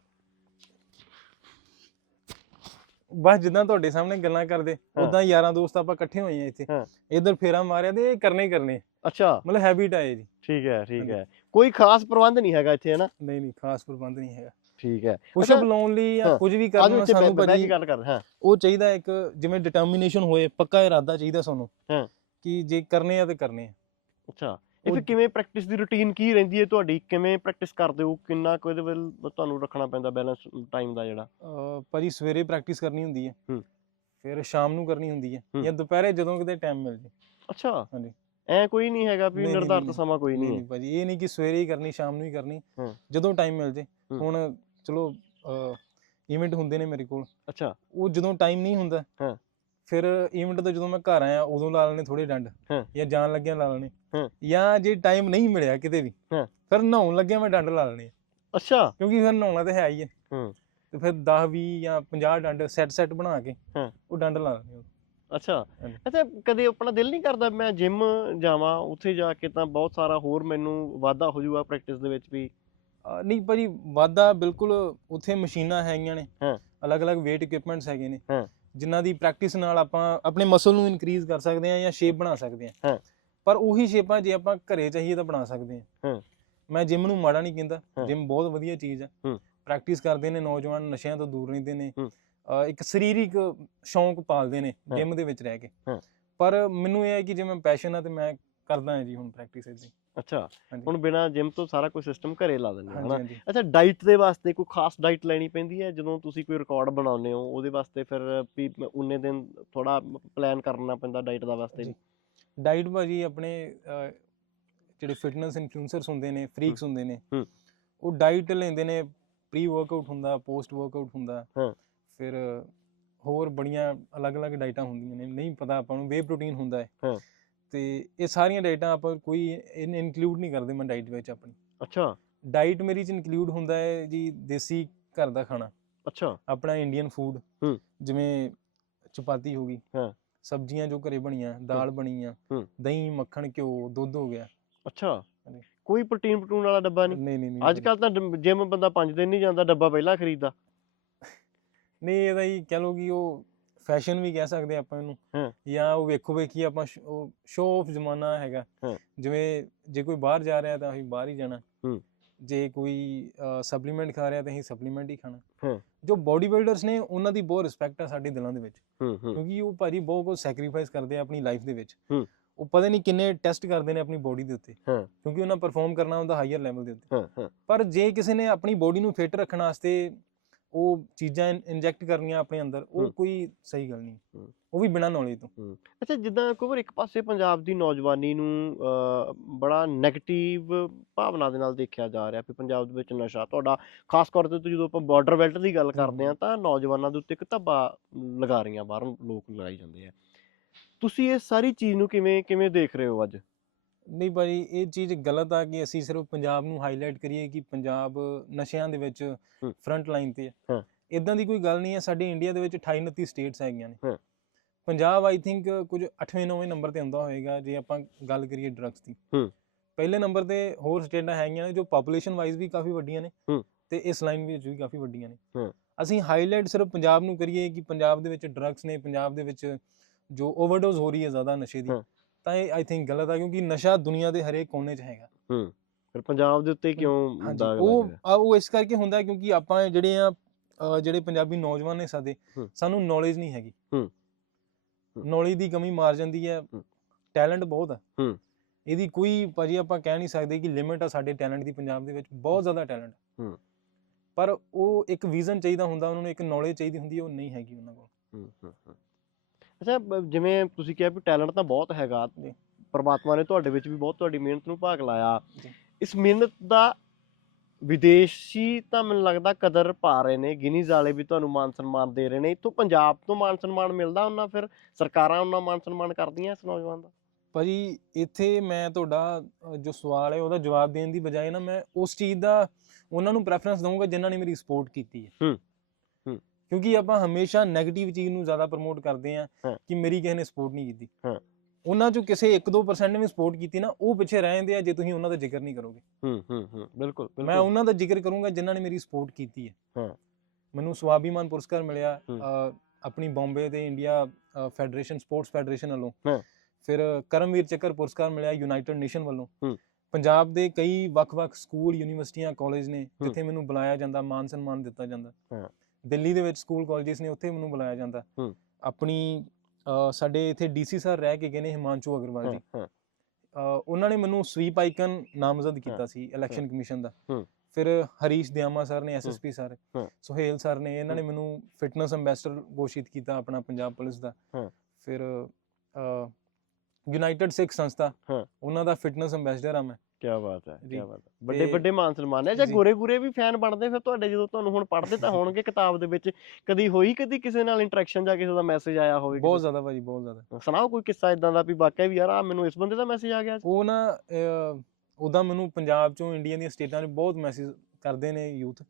ਬਸ ਜਿੱਦਾਂ ਤੁਹਾਡੇ ਸਾਹਮਣੇ ਗੱਲਾਂ ਕਰਦੇ। ਉਦਾਂ ਯਾਰਾਂ ਦੋਸਤ ਆਪਾਂ ਇਕੱਠੇ ਹੋਏ ਆ ਇੱਥੇ। ਇਧਰ ਫੇਰਾ ਮਾਰਿਆ ਤੇ ਇਹ ਕਰਨੇ ਹੀ ਕਰਨੇ। ਅੱਛਾ ਮਤਲਬ ਹੈਬਿਟ ਹੈ ਜੀ ਠੀਕ ਹੈ ਠੀਕ। ਹੈ ਕੋਈ ਖਾਸ ਪ੍ਰਬੰਧ ਨਹੀਂ ਹੈਗਾ ਇੱਥੇ ਹੈ ਨਾ ਨਹੀਂ ਨਹੀਂ ਖਾਸ ਪ੍ਰਬੰਧ ਨਹੀਂ ਹੈਗਾ ਠੀਕ ਹੈ ਪੁਸ਼ਅਪ ਅੱਛਾ, ਲਾਉਣ ਲਈ ਜਾਂ। ਕੁਝ ਵੀ ਕਰਨ ਇੱਥੇ ਸਾਨੂੰ ਭਾਜੀ ਗੱਲ ਕਰ ਹਾਂ ਉਹ ਚਾਹੀਦਾ ਇੱਕ ਜਿਵੇਂ ਡਿਟਰਮੀਨੇਸ਼ਨ ਹੋਏ ਪੱਕਾ ਇਰਾਦਾ ਚਾਹੀਦਾ ਸਾਨੂੰ ਹਾਂ। ਕਿ ਜੇ ਕਰਨੇ ਆ ਤੇ ਕਰਨੇ ਆ ਅੱਛਾ ਇਹ ਫਿਰ ਕਿਵੇਂ ਪ੍ਰੈਕਟਿਸ ਦੀ ਰੁਟੀਨ ਕੀ ਰਹਿੰਦੀ ਹੈ ਤੁਹਾਡੀ ਕਿਵੇਂ ਪ੍ਰੈਕਟਿਸ ਕਰਦੇ ਹੋ ਕਿੰਨਾ ਕੁ ਇਹਦੇ ਵੱਲ ਤੁਹਾਨੂੰ ਰੱਖਣਾ ਪੈਂਦਾ ਬੈਲੈਂਸ ਟਾਈਮ ਦਾ ਜਿਹੜਾ ਭਾਜੀ ਸਵੇਰੇ ਪ੍ਰੈਕਟਿਸ ਕਰਨੀ ਹੁੰਦੀ ਹੈ ਹੂੰ। ਫਿਰ ਸ਼ਾਮ ਨੂੰ ਕਰਨੀ ਹੁੰਦੀ ਹੈ। ਜਾਂ ਦੁਪਹਿਰੇ ਜਦੋਂ ਕਿਤੇ ਟਾਈਮ ਮਿਲ ਜੇ ਅੱਛਾ ਹਾਂਜੀ। ਐ ਕੋਈ ਨਹੀਂ ਹੈਗਾ ਵੀ ਨਿਰਧਾਰਤ ਸਮਾਂ ਕੋਈ ਨਹੀਂ ਭਾਜੀ ਇਹ ਨਹੀਂ ਕਿ ਸਵੇਰੇ ਹੀ ਕਰਨੀ ਸ਼ਾਮ ਨੂੰ ਹੀ ਕਰਨੀ। ਜਦੋਂ ਟਾਈਮ ਮਿਲ ਜੇ। ਹੁਣ ਚਲੋ ਇਵੈਂਟ ਹੁੰਦੇ ਨੇ ਮੇਰੇ ਕੋਲ ਅੱਛਾ ਉਹ ਜਦੋਂ ਟਾਈਮ ਨਹੀਂ ਹੁੰਦਾ ਹਾਂ। ਫਿਰ ਇਵੈਂਟ ਤੋਂ ਜਦੋਂ ਮੈਂ ਘਰ ਆਇਆ ਉਦੋਂ ਲਾ ਲੈਣੇ ਥੋੜੇ ਡੰਡ। ਜਾਂ ਜਾਣ ਲੱਗਿਆ ਲਾ ਲੈਣੇ। ਜਾਂ ਜੇ ਟਾਈਮ ਨਹੀਂ ਮਿਲਿਆ ਕਿਤੇ ਵੀ। ਫਿਰ ਨਹਾਉਣ ਲੱਗਿਆ ਮੈਂ ਡੰਡ ਲਾ ਲੈਣੇ ਅੱਛਾ ਕਿਉਂਕਿ ਫਿਰ ਨਹਾਉਣਾ ਤੇ ਹੈ ਹੀ ਹੈ। ਤੇ ਫਿਰ 10 20 ਜਾਂ 50 ਡੰਡ ਸੈੱਟ ਸੈੱਟ ਬਣਾ ਕੇ। ਉਹ ਡੰਡ ਲਾ ਲੈਣੇ ਅੱਛਾ। ਅੱਛਾ ਕਦੇ ਆਪਣਾ ਦਿਲ ਨਹੀਂ ਕਰਦਾ ਮੈਂ ਜਿਮ ਜਾਵਾਂ ਉੱਥੇ ਜਾ ਕੇ ਤਾਂ ਬਹੁਤ ਸਾਰਾ ਹੋਰ ਮੈਨੂੰ ਵਾਧਾ ਹੋ ਜਾਊਗਾ ਪ੍ਰੈਕਟਿਸ ਦੇ ਵਿੱਚ ਵੀ ਨਹੀਂ ਭਾਜੀ ਵਾਧਾ ਬਿਲਕੁਲ ਉੱਥੇ ਮਸ਼ੀਨਾਂ ਹੈਗੀਆਂ ਨੇ ਹਾਂ। ਅਲੱਗ-ਅਲੱਗ weight equipments ਹੈਗੇ ਨੇ ਹਾਂ। ਜਿਨ੍ਹਾਂ ਦੀ ਪ੍ਰੈਕਟਿਸ ਨਾਲ ਆਪਾਂ ਆਪਣੇ ਮਸਲ ਨੂੰ ਇਨਕਰੀਜ਼ ਕਰ ਸਕਦੇ ਹਾਂ ਜਾਂ ਸ਼ੇਪ ਬਣਾ ਸਕਦੇ ਹਾਂ। ਪਰ ਉਹੀ ਸ਼ੇਪਾਂ ਜੇ ਆਪਾਂ ਘਰੇ ਚਾਹੀਏ ਤਾਂ ਬਣਾ ਸਕਦੇ ਹਾਂ। ਹਾਂ। ਮੈਂ ਜਿਮ ਨੂੰ ਮਾੜਾ ਨਹੀਂ ਕਹਿੰਦਾ। ਜਿਮ ਬਹੁਤ ਵਧੀਆ ਚੀਜ਼ ਹੂੰ। ਪ੍ਰੈਕਟਿਸ ਕਰਦੇ ਨੇ ਨੌਜਵਾਨ ਨਸ਼ਿਆਂ ਤੋਂ ਦੂਰ ਰਹਿੰਦੇ ਨੇ। ਇੱਕ ਸਰੀਰਿਕ ਸ਼ੌਂਕ ਪਾਲਦੇ ਨੇ। ਜਿਮ ਦੇ ਵਿੱਚ ਰਹਿ ਕੇ। ਹਾਂ। ਪਰ ਮੈਨੂੰ ਇਹ ਹੈ ਕਿ ਜੇ ਮੈਂ ਪੈਸ਼ਨ ਆ ਤੇ ਮੈਂ ਕਰਦਾ ਹਾਂ ਜੀ ਹੁਣ ਪ੍ਰੈਕਟਿਸ ਇਦਾਂ ਅੱਛਾ। ਹੁਣ ਬਿਨਾ ਜਿਮ ਤੋਂ ਸਾਰਾ ਕੋਈ ਸਿਸਟਮ ਘਰੇ ਲਾ ਦਿੰਦੇ ਹਨਾ? ਅੱਛਾ ਡਾਈਟ ਦੇ ਵਾਸਤੇ ਕੋਈ ਖਾਸ ਡਾਈਟ ਲੈਣੀ ਪੈਂਦੀ ਹੈ? ਜਦੋਂ ਤੁਸੀਂ ਕੋਈ ਰਿਕਾਰਡ ਬਣਾਉਂਦੇ ਹੋ ਉਹਦੇ ਵਾਸਤੇ ਫਿਰ ਵੀ ਉਨੇ ਦਿਨ ਥੋੜਾ ਪਲਾਨ ਕਰਨਾ ਪੈਂਦਾ ਡਾਈਟ ਦਾ ਵਾਸਤੇ ਡਾਈਟ ਭਾਜੀ ਆਪਣੇ ਅਹ, ਜਿਹੜੇ ਫਿਟਨੈਸ ਇਨਫਲੂਐਂਸਰਸ ਹੁੰਦੇ ਨੇ ਫਰੀਕਸ ਹੁੰਦੇ ਨੇ ਹੂੰ। ਉਹ ਡਾਈਟ ਲੈਂਦੇ ਨੇ ਪ੍ਰੀ ਵਰਕਆਊਟ ਹੁੰਦਾ ਪੋਸਟ ਵਰਕਆਊਟ ਹੁੰਦਾ ਹਾਂ। ਫਿਰ ਹੋਰ ਬੜੀਆਂ ਅਲੱਗ-ਅਲੱਗ ਡਾਈਟਾਂ ਹੁੰਦੀਆਂ ਨੇ ਨਹੀਂ ਪਤਾ ਆਪਾਂ ਨੂੰ ਵੇ ਪ੍ਰੋਟੀਨ ਹੁੰਦਾ ਹੈ ਹਾਂ। ਤੇ ਇਹ ਸਾਰੀਆਂ ਡਾਈਟਾਂ ਆਪਾਂ ਕੋਈ ਇਨਕਲੂਡ ਨਹੀਂ ਕਰਦੇ ਮੈਂ ਡਾਈਟ ਵਿੱਚ ਆਪਣੀ ਅੱਛਾ ਡਾਈਟ ਮੇਰੀ ਚ ਇਨਕਲੂਡ ਹੁੰਦਾ ਹੈ ਜੀ ਦੇਸੀ ਘਰ ਦਾ ਖਾਣਾ ਅੱਛਾ ਆਪਣਾ ਇੰਡੀਅਨ ਫੂਡ ਹੂੰ। ਜਿਵੇਂ ਚਪਾਤੀ ਹੋ ਗਈ ਹਾਂ। ਸਬਜ਼ੀਆਂ ਜੋ ਘਰੇ ਬਣੀਆਂ ਦਾਲ ਬਣੀ ਆ ਹੂੰ। ਦਹੀਂ ਮੱਖਣ ਘਿਓ ਦੁੱਧ ਹੋ ਗਿਆ ਅੱਛਾ ਹਾਂਜੀ। ਕੋਈ ਪ੍ਰੋਟੀਨ ਪ੍ਰੋਟੀਨ ਵਾਲਾ ਡੱਬਾ ਨਹੀਂ ਨਹੀਂ ਨਹੀਂ ਨਹੀਂ ਅੱਜ ਕੱਲ ਤਾਂ ਜਿਮ ਬੰਦਾ 5 ਦਿਨ ਨਹੀਂ ਜਾਂਦਾ ਡੱਬਾ ਪਹਿਲਾਂ ਖਰੀਦਦਾ ਨਹੀਂ ਇਹਦਾ ਹੀ ਕਹਿ ਲਓ ਕਿ ਉਹ ਫੈਸ਼ਨ ਵੀ ਕਹਿ ਸਕਦੇ ਆਪਾਂ ਇਹਨੂੰ ਹਾਂ। ਜਾਂ ਉਹ ਵੇਖੋ ਵੇਖੀ ਆਪਾਂ ਸ਼- ਉਹ ਸ਼ੋਅ ਆਫ ਜ਼ਮਾਨਾ ਹੈਗਾ ਹਾਂ। ਜਿਵੇਂ ਜੇ ਕੋਈ ਬਾਹਰ ਜਾ ਰਿਹਾ ਤਾਂ ਅਸੀਂ ਬਾਹਰ ਹੀ ਜਾਣਾ ਹੂੰ। ਜੇ ਕੋਈ ਸਪਲੀਮੈਂਟ ਖਾ ਰਿਹਾ ਤਾਂ ਅਸੀਂ ਸਪਲੀਮੈਂਟ ਹੀ ਖਾਣਾ। ਹਾਂ। ਜੋ ਬਾਡੀ ਬਿਲਡਰਸ ਨੇ ਉਹਨਾਂ ਦੀ ਬਹੁਤ ਰਿਸਪੈਕਟ ਆ ਸਾਡੇ ਦਿਲਾਂ ਦੇ ਵਿੱਚ। ਹੂੰ ਹੂੰ। ਕਿਉਂਕਿ ਉਹ ਭਾਜੀ ਬਹੁਤ ਕੁਝ ਸੈਕਰੀਫਾਈਸ ਕਰਦੇ ਆ ਆਪਣੀ ਲਾਈਫ ਦੇ ਵਿੱਚ। ਹੂੰ। ਉਹ ਪਤਾ ਨਹੀਂ ਕਿੰਨੇ ਟੈਸਟ ਕਰਦੇ ਨੇ ਆਪਣੀ ਬੋਡੀ ਦੇ ਉੱਤੇ। ਹਾਂ। ਕਿਉਂਕਿ ਉਹਨਾਂ ਪਰਫਾਰਮ ਕਰਨਾ ਹੁੰਦਾ ਹਾਈਅਰ ਲੈਵਲ ਦੇ ਉੱਤੇ। ਹਾਂ ਹਾਂ। ਪਰ ਜੇ ਕਿਸੇ ਨੇ ਆਪਣੀ ਬੋਡੀ ਨੂੰ ਫਿੱਟ ਰੱਖਣ ਵਾਸਤੇ ਉਹ ਚੀਜ਼ਾਂ ਇੰਜੈਕਟ ਕਰਨੀਆਂ ਆਪਣੇ ਅੰਦਰ ਉਹ। ਕੋਈ ਸਹੀ ਗੱਲ ਨਹੀਂ। ਉਹ ਵੀ ਬਿਨਾਂ ਨੌਲੇਜ ਤੋਂ। ਅੱਛਾ ਜਿੱਦਾਂ ਕੋਈ ਵਾਰ ਇੱਕ ਪਾਸੇ ਪੰਜਾਬ ਦੀ ਨੌਜਵਾਨੀ ਨੂੰ ਬੜਾ 네ਗੇਟਿਵ ਭਾਵਨਾ ਦੇ ਨਾਲ ਦੇਖਿਆ ਜਾ ਰਿਹਾ ਵੀ ਪੰਜਾਬ ਦੇ ਵਿੱਚ ਨਸ਼ਾ ਤੁਹਾਡਾ ਖਾਸ ਤੌਰ ਤੇ ਜਦੋਂ ਆਪਾਂ ਬਾਰਡਰ ਬੈਲਟ ਦੀ ਗੱਲ ਕਰਦੇ ਆ ਤਾਂ ਨੌਜਵਾਨਾਂ ਦੇ ਉੱਤੇ ਇੱਕ ਧੱਬਾ ਲਗਾ ਰਹੀਆਂ ਬਾਹਰੋਂ ਲੋਕ ਲਗਾਈ ਜਾਂਦੇ ਆ ਤੁਸੀਂ ਇਹ ਸਾਰੀ ਚੀਜ਼ ਨੂੰ ਕਿਵੇਂ ਕਿਵੇਂ ਦੇਖ ਰਹੇ ਹੋ ਅੱਜ ਨਹੀਂ ਭਾਈ ਇਹ ਚੀਜ਼ ਗਲਤ ਆ ਕਿ ਅਸੀਂ ਸਿਰਫ ਪੰਜਾਬ ਨੂੰ ਹਾਈਲਾਈਟ ਕਰੀਏ ਕਿ ਪੰਜਾਬ ਨਸ਼ਿਆਂ ਦੇ ਵਿੱਚ। ਫਰੰਟ ਲਾਈਨ ਤੇ ਹਾਂ। ਹੈ ਇਦਾਂ ਦੀ ਕੋਈ ਗੱਲ ਨਹੀਂ ਹੈ ਸਾਡੇ ਇੰਡੀਆ ਦੇ ਵਿੱਚ 28 29 ਸਟੇਟਸ ਹੈਗੀਆਂ ਨੇ ਹਾਂ। ਪੰਜਾਬ ਆਈ ਥਿੰਕ ਕੁਝ 8ਵੇਂ 9ਵੇਂ ਨੰਬਰ ਤੇ ਆਉਂਦਾ ਹੋਏਗਾ ਜੇ ਆਪਾਂ ਗੱਲ ਕਰੀਏ ਡਰੱਗਸ ਦੀ ਹੂੰ। ਪਹਿਲੇ ਨੰਬਰ ਤੇ ਹੋਰ ਸਟੇਟਾਂ ਹੈਗੀਆਂ ਨੇ ਜੋ ਪੋਪੂਲੇਸ਼ਨ ਵਾਈਜ਼ ਵੀ ਕਾਫੀ ਵੱਡੀਆਂ ਨੇ। ਤੇ ਇਸ ਲਾਈਨ ਵਿੱਚ ਵੀ ਕਾਫੀ ਵੱਡੀਆਂ ਨੇ। ਅਸੀਂ ਹਾਈਲਾਈਟ ਸਿਰਫ ਪੰਜਾਬ ਨੂੰ ਕਰੀਏ ਕਿ ਪੰਜਾਬ ਦੇ ਵਿੱਚ ਡਰੱਗਸ ਨੇ ਪੰਜਾਬ ਦੇ ਵਿੱਚ ਜੋ ਓਵਰਡੋਜ਼ ਹੋ ਰਹੀ ਹੈ ਜ਼ਿਆਦਾ ਨਸ਼ੇ ਦੀ। ਤਾਂ ਇਹ ਆਈ ਥਿੰਕ ਗਲਤ ਆ ਕਿਉਂਕਿ ਨਸ਼ਾ ਦੁਨੀਆ ਦੇ ਹਰੇਕ ਕੋਨੇ 'ਚ ਹੈਗਾ ਫਿਰ ਪੰਜਾਬ ਦੇ ਉੱਤੇ ਕਿਉਂ ਦਾਗ ਉਹ ਲੱਗ ਰਿਹਾ ਆ, ਉਹ ਇਸ ਕਰਕੇ ਹੁੰਦਾ ਹੈ ਕਿਉਂਕਿ ਆਪਾਂ ਜਿਹੜੇ ਆ ਜਿਹੜੇ ਪੰਜਾਬੀ ਨੌਜਵਾਨ ਨੇ ਸਾਡੇ ਹੂੰ। ਸਾਨੂੰ ਨੌਲੇਜ ਨਹੀਂ ਹੈਗੀ ਹੂੰ। ਹੂੰ। ਨੌਲੇਜ ਦੀ ਕਮੀ ਮਾਰ ਜਾਂਦੀ ਹੈ ਹੂੰ। ਟੈਲੈਂਟ ਬਹੁਤ ਆ ਹੂੰ। ਇਹਦੀ ਕੋਈ ਭਾਜੀ ਆਪਾਂ ਕਹਿ ਨਹੀਂ ਸਕਦੇ ਕਿ ਲਿਮਿਟ ਆ ਸਾਡੇ ਟੈਲੈਂਟ ਦੀ ਪੰਜਾਬ ਦੇ ਵਿੱਚ ਬਹੁਤ ਜ਼ਿਆਦਾ ਟੈਲੈਂਟ ਹੂੰ। ਪਰ ਉਹ ਇੱਕ ਵਿਜ਼ਨ ਚਾਹੀਦਾ ਹੁੰਦਾ ਉਹਨਾਂ ਨੂੰ ਇੱਕ ਨੌਲੇਜ ਚਾਹੀਦੀ ਹੁੰਦੀ ਹੈ ਉਹ ਨਹੀਂ ਹੈਗੀ ਉਹਨਾਂ ਕੋਲ ਹੂੰ, ਹੂੰ, ਹੂੰ। ਅੱਛਾ ਬ- ਜਿਵੇਂ ਤੁਸੀਂ ਕਿਹਾ ਵੀ ਟੈਲੈਂਟ ਤਾਂ ਬਹੁਤ ਹੈਗਾ। ਜੀ। ਪਰਮਾਤਮਾ ਨੇ ਤੁਹਾਡੇ ਵਿੱਚ ਵੀ ਬਹੁਤ ਤੁਹਾਡੀ ਮਿਹਨਤ ਨੂੰ ਭਾਗ ਲਾਇਆ। ਜੀ। ਇਸ ਮਿਹਨਤ ਦਾ ਵਿਦੇਸ਼ੀ ਤਾਂ ਮੈਨੂੰ ਲੱਗਦਾ ਕਦਰ ਪਾ ਰਹੇ ਨੇ। ਗਿਨੀਜ਼ ਵਾਲੇ ਵੀ ਤੁਹਾਨੂੰ ਮਾਨ ਸਨਮਾਨ ਦੇ ਰਹੇ ਨੇ। ਇੱਥੋਂ ਪੰਜਾਬ ਤੋਂ ਮਾਨ ਸਨਮਾਨ ਮਿਲਦਾ ਉਹਨਾਂ ਫਿਰ? ਸਰਕਾਰਾਂ ਉਹਨਾਂ ਮਾਨ ਸਨਮਾਨ ਕਰਦੀਆਂ ਇਸ ਨੌਜਵਾਨ ਦਾ? ਭਾਜੀ ਇੱਥੇ ਮੈਂ ਤੁਹਾਡਾ ਅ, ਜੋ ਸਵਾਲ ਹੈ ਉਹਦਾ ਜਵਾਬ ਦੇਣ ਦੀ ਬਜਾਏ ਨਾ ਮੈਂ ਉਸ ਚੀਜ਼ ਦਾ ਉਹਨਾਂ ਨੂੰ ਪ੍ਰੈਫਰੈਂਸ ਦਊਂਗਾ ਜਿਨ੍ਹਾਂ ਨੇ ਮੇਰੀ ਸਪੋਰਟ ਕੀਤੀ ਹੈ ਹੂੰ, ਹੂੰ। ਕਿਉਂਕਿ ਆਪਾਂ ਹਮੇਸ਼ਾ 네ਗੇਟਿਵ ਚੀਜ਼ ਨੂੰ ਜ਼ਿਆਦਾ ਪ੍ਰਮੋਟ ਕਰਦੇ ਆ। ਕਿ ਮੇਰੀ ਕਿਸੇ ਨੇ ਸਪੋਰਟ ਨਹੀਂ ਕੀਤੀ ਹਾਂ। ਉਹਨਾਂ ਚੋਂ ਕਿਸੇ 1-2% ਨੇ ਵੀ ਸਪੋਰਟ ਕੀਤੀ ਨਾ ਉਹ ਪਿੱਛੇ ਰਹਿ ਜਾਂਦੇ ਆ ਜੇ ਤੁਸੀਂ ਉਹਨਾਂ ਦਾ ਜ਼ਿਕਰ ਨਹੀਂ ਕਰੋਗੇ ਹੂੰ ਹੂੰ ਹੂੰ ਬਿਲਕੁਲ ਮੈਂ ਉਹਨਾਂ ਦਾ ਜ਼ਿਕਰ ਕਰੂੰਗਾ ਜਿਨ੍ਹਾਂ ਨੇ ਮੇਰੀ ਸਪੋਰਟ ਕੀਤੀ ਹੈ ਹਾਂ। ਮੈਨੂੰ ਸਵਾਭੀਮਾਨ ਪੁਰਸਕਾਰ ਮਿਲਿਆ ਆਪਣੀ ਬੰਬੇ ਤੇ ਇੰਡੀਆ ਫੈਡਰੇਸ਼ਨ ਸਪੋਰਟਸ ਫੈਡਰੇਸ਼ਨ ਵੱਲੋਂ ਹਾਂ। ਫਿਰ ਕਰਮਵੀਰ ਚੱਕਰ ਪੁਰਸਕਾਰ ਮਿਲਿਆ ਯੂਨਾਈਟਿਡ ਨੇਸ਼ਨ ਵੱਲੋਂ ਹੂੰ। ਪੰਜਾਬ ਦੇ ਕਈ ਵੱਖ-ਵੱਖ ਸਕੂਲ ਯੂਨੀਵਰਸਿਟੀਆਂ ਕਾਲਜ ਨੇ। ਜਿੱਥੇ ਮੈਨੂੰ ਬੁਲਾਇਆ ਜਾਂਦਾ ਮਾਨ ਸਨਮਾਨ ਦਿੱਤਾ ਜਾਂਦਾ ਹਾਂ। ਦਿੱਲੀ ਦੇ ਵਿੱਚ ਸਕੂਲ ਕਾਲਜਸ ਨੇ ਉੱਥੇ ਮੈਨੂੰ ਬੁਲਾਇਆ ਜਾਂਦਾ ਹੂੰ। ਆਪਣੀ ਅ, ਸਾਡੇ ਇੱਥੇ ਡੀਸੀ ਸਰ ਰਹਿ ਕੇ ਗਏ ਨੇ ਹਿਮਾਂਸ਼ੂ ਅਗਰਵਾਲ ਜੀ ਹਾਂ ਅ, ਉਹਨਾਂ ਨੇ ਮੈਨੂੰ ਸਵੀਪ ਆਈਕਨ ਨਾਮਜ਼ਦ ਕੀਤਾ ਸੀ ਇਲੈਕਸ਼ਨ ਕਮਿਸ਼ਨ ਦਾ ਹੂੰ। ਫਿਰ ਹਰੀਸ਼ ਦਿਆਮਾ ਸਰ ਨੇ ਐਸਐਸਪੀ ਸਰ ਹਾਂ। ਸੁਹੇਲ ਸਰ ਨੇ ਇਹਨਾਂ ਨੇ ਮੈਨੂੰ ਫਿਟਨੈਸ ਐਮਬੈਸਡਰ ਘੋਸ਼ਿਤ ਕੀਤਾ ਆਪਣਾ ਪੰਜਾਬ ਪੁਲਿਸ ਦਾ ਹਾਂ। ਫਿਰ ਯੂਨਾਈਟਿਡ ਸਿੱਖ ਸੰਸਥਾ ਹਾਂ। ਉਹਨਾਂ ਦਾ ਫਿਟਨੈਸ ਐਮਬੈਸਡਰ ਆ ਮੈਂ ਕੀ ਬਾਤ ਹੈ। ਕੀ ਬਾਤ ਹੈ ਵੱਡੇ ਵੱਡੇ ਮਾਨ ਸਨਮਾਨ ਹੈ ਜਾਂ। ਗੋਰੇ ਗੋਰੇ ਵੀ ਫੈਨ ਬਣਦੇ ਫਿਰ ਤੁਹਾਡੇ ਜਦੋਂ ਤੁਹਾਨੂੰ ਹੁਣ ਪੜ੍ਹਦੇ ਤਾਂ [laughs] ਹੋਣਗੇ ਕਿਤਾਬ ਦੇ ਵਿੱਚ ਕਦੀ ਹੋਈ ਕਦੀ ਕਿਸੇ ਨਾਲ ਇੰਟਰੈਕਸ਼ਨ ਜਾਂ ਕਿਸੇ ਦਾ ਮੈਸੇਜ ਆਇਆ ਹੋਵੇ ਬਹੁਤ ਜ਼ਿਆਦਾ ਭਾਜੀ ਬਹੁਤ ਜ਼ਿਆਦਾ ਸੁਣਾਓ ਕੋਈ ਕਿੱਸਾ ਇਦਾਂ ਦਾ ਵੀ ਵਾਕਿਆ ਵੀ ਯਾਰ ਆ ਮੈਨੂੰ ਇਸ ਬੰਦੇ ਦਾ ਮੈਸੇਜ ਆ ਗਿਆ। ਉਹ ਨਾ ਉਹਦਾ ਮੈਨੂੰ ਪੰਜਾਬ ਚੋਂ ਇੰਡੀਆ ਦੀਆਂ ਸਟੇਟਾਂ ਦੇ ਬਹੁਤ ਮੈਸੇਜ ਕਰਦੇ ਨੇ ਯੂਥ।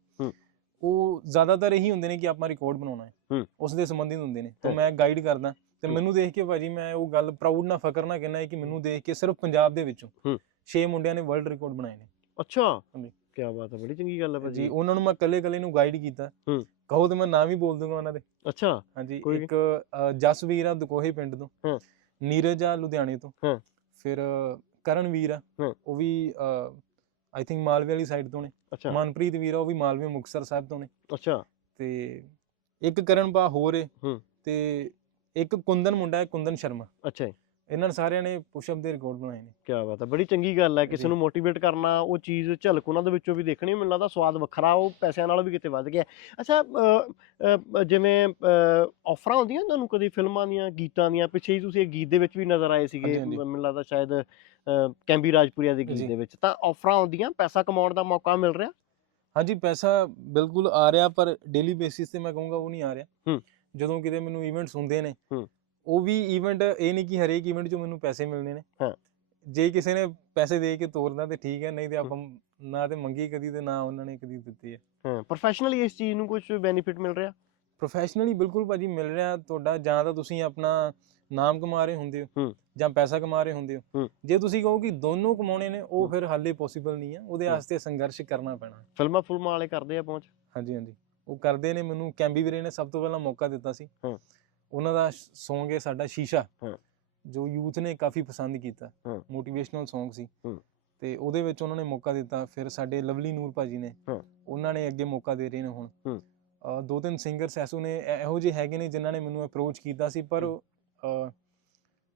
ਉਹ ਜ਼ਿਆਦਾਤਰ ਇਹੀ ਹੁੰਦੇ ਨੇ ਕਿ ਆਪਾਂ ਰਿਕਾਰਡ ਬਣਾਉਣਾ ਹੈ। ਉਸ ਦੇ ਸੰਬੰਧਿਤ ਹੁੰਦੇ ਨੇ ਤਾਂ। ਮੈਂ ਗਾਈਡ ਕਰਦਾ ਤੇ। ਮੈਨੂੰ ਦੇਖ ਕੇ ਭਾਜੀ ਮੈਂ ਉਹ ਗੱਲ ਪ੍ਰਾਊਡ ਨਾਲ ਫਖਰ ਨਾਲ ਕਹਿੰਦਾ ਕਿ ਮੈਨੂੰ ਦੇਖ ਕੇ ਸਿਰਫ ਪੰਜਾਬ ਦੇ ਵਿੱਚੋਂ। 6 ਮੁੰਡਿਆਂ ਨੇ ਵਰਲਡ ਰਿਕਾਰਡ ਬਣਾਏ ਨੇ। ਅੱਛਾ। ਹਾਂਜੀ। ਕੀ ਬਾਤ ਹੈ ਬੜੀ ਚੰਗੀ ਗੱਲ ਹੈ ਜੀ ਉਹਨਾਂ ਨੂੰ ਮੈਂ ਕੱਲੇ ਕੱਲੇ ਨੂੰ ਗਾਈਡ ਕੀਤਾ। ਹੂੰ। ਕਹੋ ਤੇ ਮੈਂ ਨਾਮ ਹੀ ਬੋਲ ਦੂੰਗਾ ਉਹਨਾਂ ਦੇ। ਅੱਛਾ। ਹਾਂਜੀ ਕੋਈ। ਇੱਕ ਅ, ਜਸਵੀਰ ਆ ਦਕੋਹੇ ਪਿੰਡ ਤੋਂ। ਹਾਂ। ਨੀਰਜ ਆ ਲੁਧਿਆਣੇ ਤੋਂ। ਹਾਂ। ਫਿਰ ਅ, ਕਰਨਵੀਰ ਆ। ਹਾਂ। ਉਹ ਵੀ ਆਈ ਥਿੰਕ ਮਾਲਵੇ ਵਾਲੀ ਸਾਈਡ ਤੋਂ ਨੇ। ਅੱਛਾ। ਮਨਪ੍ਰੀਤ ਵੀਰ ਆ ਉਹ ਵੀ ਮਾਲਵੇ ਮੁਕਤਸਰ ਸਾਹਿਬ ਤੋਂ ਨੇ। ਅੱਛਾ। ਤੇ ਇੱਕ ਕਰਨਪਾ ਹੋਰ ਏ। ਹੂੰ। ਤੇ ਇੱਕ ਕੁੰਦਨ ਮੁੰਡਾ ਹੈ ਕੁੰਦਨ ਸ਼ਰਮਾ। ਅੱਛਾ ਜੀ। ਇਹਨਾਂ ਨੇ ਸਾਰਿਆਂ ਨੇ ਪੁਸ਼ਅਪ ਦੇ ਰਿਕਾਰਡ ਬਣਾਏ ਨੇ ਕੀ ਬਾਤ ਹੈ ਬੜੀ ਚੰਗੀ ਗੱਲ ਹੈ ਕਿਸੇ। ਨੂੰ ਮੋਟੀਵੇਟ ਕਰਨਾ ਉਹ ਚੀਜ਼ ਝਲਕ ਉਹਨਾਂ ਦੇ ਵਿੱਚੋਂ ਵੀ ਦੇਖਣੀ ਮੈਨੂੰ ਲੱਗਦਾ ਸਵਾਦ ਵੱਖਰਾ ਉਹ ਪੈਸਿਆਂ ਨਾਲ ਵੀ ਕਿਤੇ ਵੱਧ ਗਿਆ ਅੱਛਾ ਜਿਵੇਂ ਆਫਰਾਂ ਹੁੰਦੀਆਂ ਤੁਹਾਨੂੰ ਕਦੀ ਫਿਲਮਾਂ ਦੀਆਂ ਗੀਤਾਂ ਦੀਆਂ ਪਿੱਛੇ ਹੀ ਤੁਸੀਂ ਇੱਕ ਗੀਤ ਦੇ ਵਿੱਚ ਵੀ ਨਜ਼ਰ ਆਏ ਸੀਗੇ। ਮੈਨੂੰ ਲੱਗਦਾ ਸ਼ਾਇਦ ਕੈਂਬੀ ਰਾਜਪੁਰੀਆ ਦੇ ਗੀਤ। ਦੇ ਵਿੱਚ ਤਾਂ ਆਫਰਾਂ ਹੁੰਦੀਆਂ ਪੈਸਾ ਕਮਾਉਣ ਦਾ ਮੌਕਾ ਮਿਲ ਰਿਹਾ ਹਾਂਜੀ ਪੈਸਾ ਬਿਲਕੁਲ ਆ ਰਿਹਾ ਪਰ ਡੇਲੀ ਬੇਸਿਸ ਤੇ ਮੈਂ ਕਹੂੰਗਾ ਉਹ ਨਹੀਂ ਆ ਰਿਹਾ। ਜਦੋਂ ਕਿਤੇ ਮੈਨੂੰ ਇਵੈਂਟਸ ਹੁੰਦੇ ਨੇ। ਉਹ ਵੀ ਇਵੈਂਟ ਇਹ ਨਹੀਂ ਕਿ ਹਰੇਕ ਇਵੈਂਟ 'ਚ ਮੈਨੂੰ ਪੈਸੇ ਮਿਲਣੇ ਨੇ ਹਾਂ। ਜੇ ਕਿਸੇ ਨੇ ਪੈਸੇ ਦੇ ਕੇ ਤੋਰਦਾ ਤੇ ਠੀਕ ਹੈ ਨਹੀਂ ਤੇ ਆਪਾਂ ਨਾ ਤੇ ਮੰਗੀ ਕਦੀ ਤੇ ਨਾ ਉਹਨਾਂ ਨੇ ਕਦੀ ਦਿੱਤੀ ਹੈ ਹਾਂ ਪ੍ਰੋਫੈਸ਼ਨਲੀ ਇਸ ਚੀਜ਼ ਨੂੰ ਕੁਝ ਬੈਨੀਫਿਟ ਮਿਲ ਰਿਹਾ ਪ੍ਰੋਫੈਸ਼ਨਲੀ ਬਿਲਕੁਲ ਭਾਜੀ ਮਿਲ ਰਿਹਾ ਤੁਹਾਡਾ ਜਾਂ ਤਾਂ ਤੁਸੀਂ ਆਪਣਾ ਨਾਮ ਕਮਾ ਰਹੇ ਹੁੰਦੇ ਹੋ। ਜਾਂ ਪੈਸਾ ਕਮਾ ਰਹੇ ਹੁੰਦੇ ਹੋ। ਜੇ ਤੁਸੀਂ ਕਹੋ ਕਿ ਦੋਨੋਂ ਕਮਾਉਣੇ ਨੇ ਉਹ। ਫਿਰ ਹਾਲੇ ਪੋਸੀਬਲ ਨਹੀਂ ਹੈ ਉਹਦੇ। ਵਾਸਤੇ ਸੰਘਰਸ਼ ਕਰਨਾ ਪੈਣਾ ਫਿਲਮਾਂ ਫੁਲਮਾਂ ਵਾਲੇ ਕਰਦੇ ਆ ਪਹੁੰਚ ਹਾਂਜੀ ਹਾਂਜੀ ਉਹ ਕਰਦੇ ਨੇ ਮੈਨੂੰ ਕੈਂਬੀ ਵੀਰੇ ਨੇ ਸਭ ਤੋਂ ਪਹਿਲਾਂ ਮੌਕਾ ਦਿੱਤਾ ਸੀ ਹਾਂ। ਉਹਨਾਂ ਦਾ Song ਹੈ ਸਾਡਾ ਸ਼ੀਸ਼ਾ ਹਾਂ। ਜੋ ਯੂਥ ਨੇ ਕਾਫੀ ਪਸੰਦ ਕੀਤਾ ਹਾਂ। ਮੋਟੀਵੇਸ਼ਨਲ Song ਸੀ ਹੂੰ। ਤੇ ਉਹਦੇ ਵਿੱਚ ਉਹਨਾਂ ਨੇ ਮੌਕਾ ਦਿੱਤਾ ਫਿਰ ਸਾਡੇ ਲਵਲੀ ਨੂਰ ਭਾਜੀ ਨੇ ਹਾਂ। ਉਹਨਾਂ ਨੇ ਅੱਗੇ ਮੌਕਾ ਦੇ ਰਹੇ ਨੇ ਹੁਣ ਹੂੰ। ਅ, ਦੋ ਤਿੰਨ ਸਿੰਗਰਸ ਐਸੋ ਨੇ ਇਹ- ਇਹੋ ਜਿਹੇ ਹੈਗੇ ਨੇ ਜਿਨ੍ਹਾਂ ਨੇ ਮੈਨੂੰ ਅਪਰੋਚ ਕੀਤਾ ਸੀ ਪਰ ਹੂੰ। ਅ,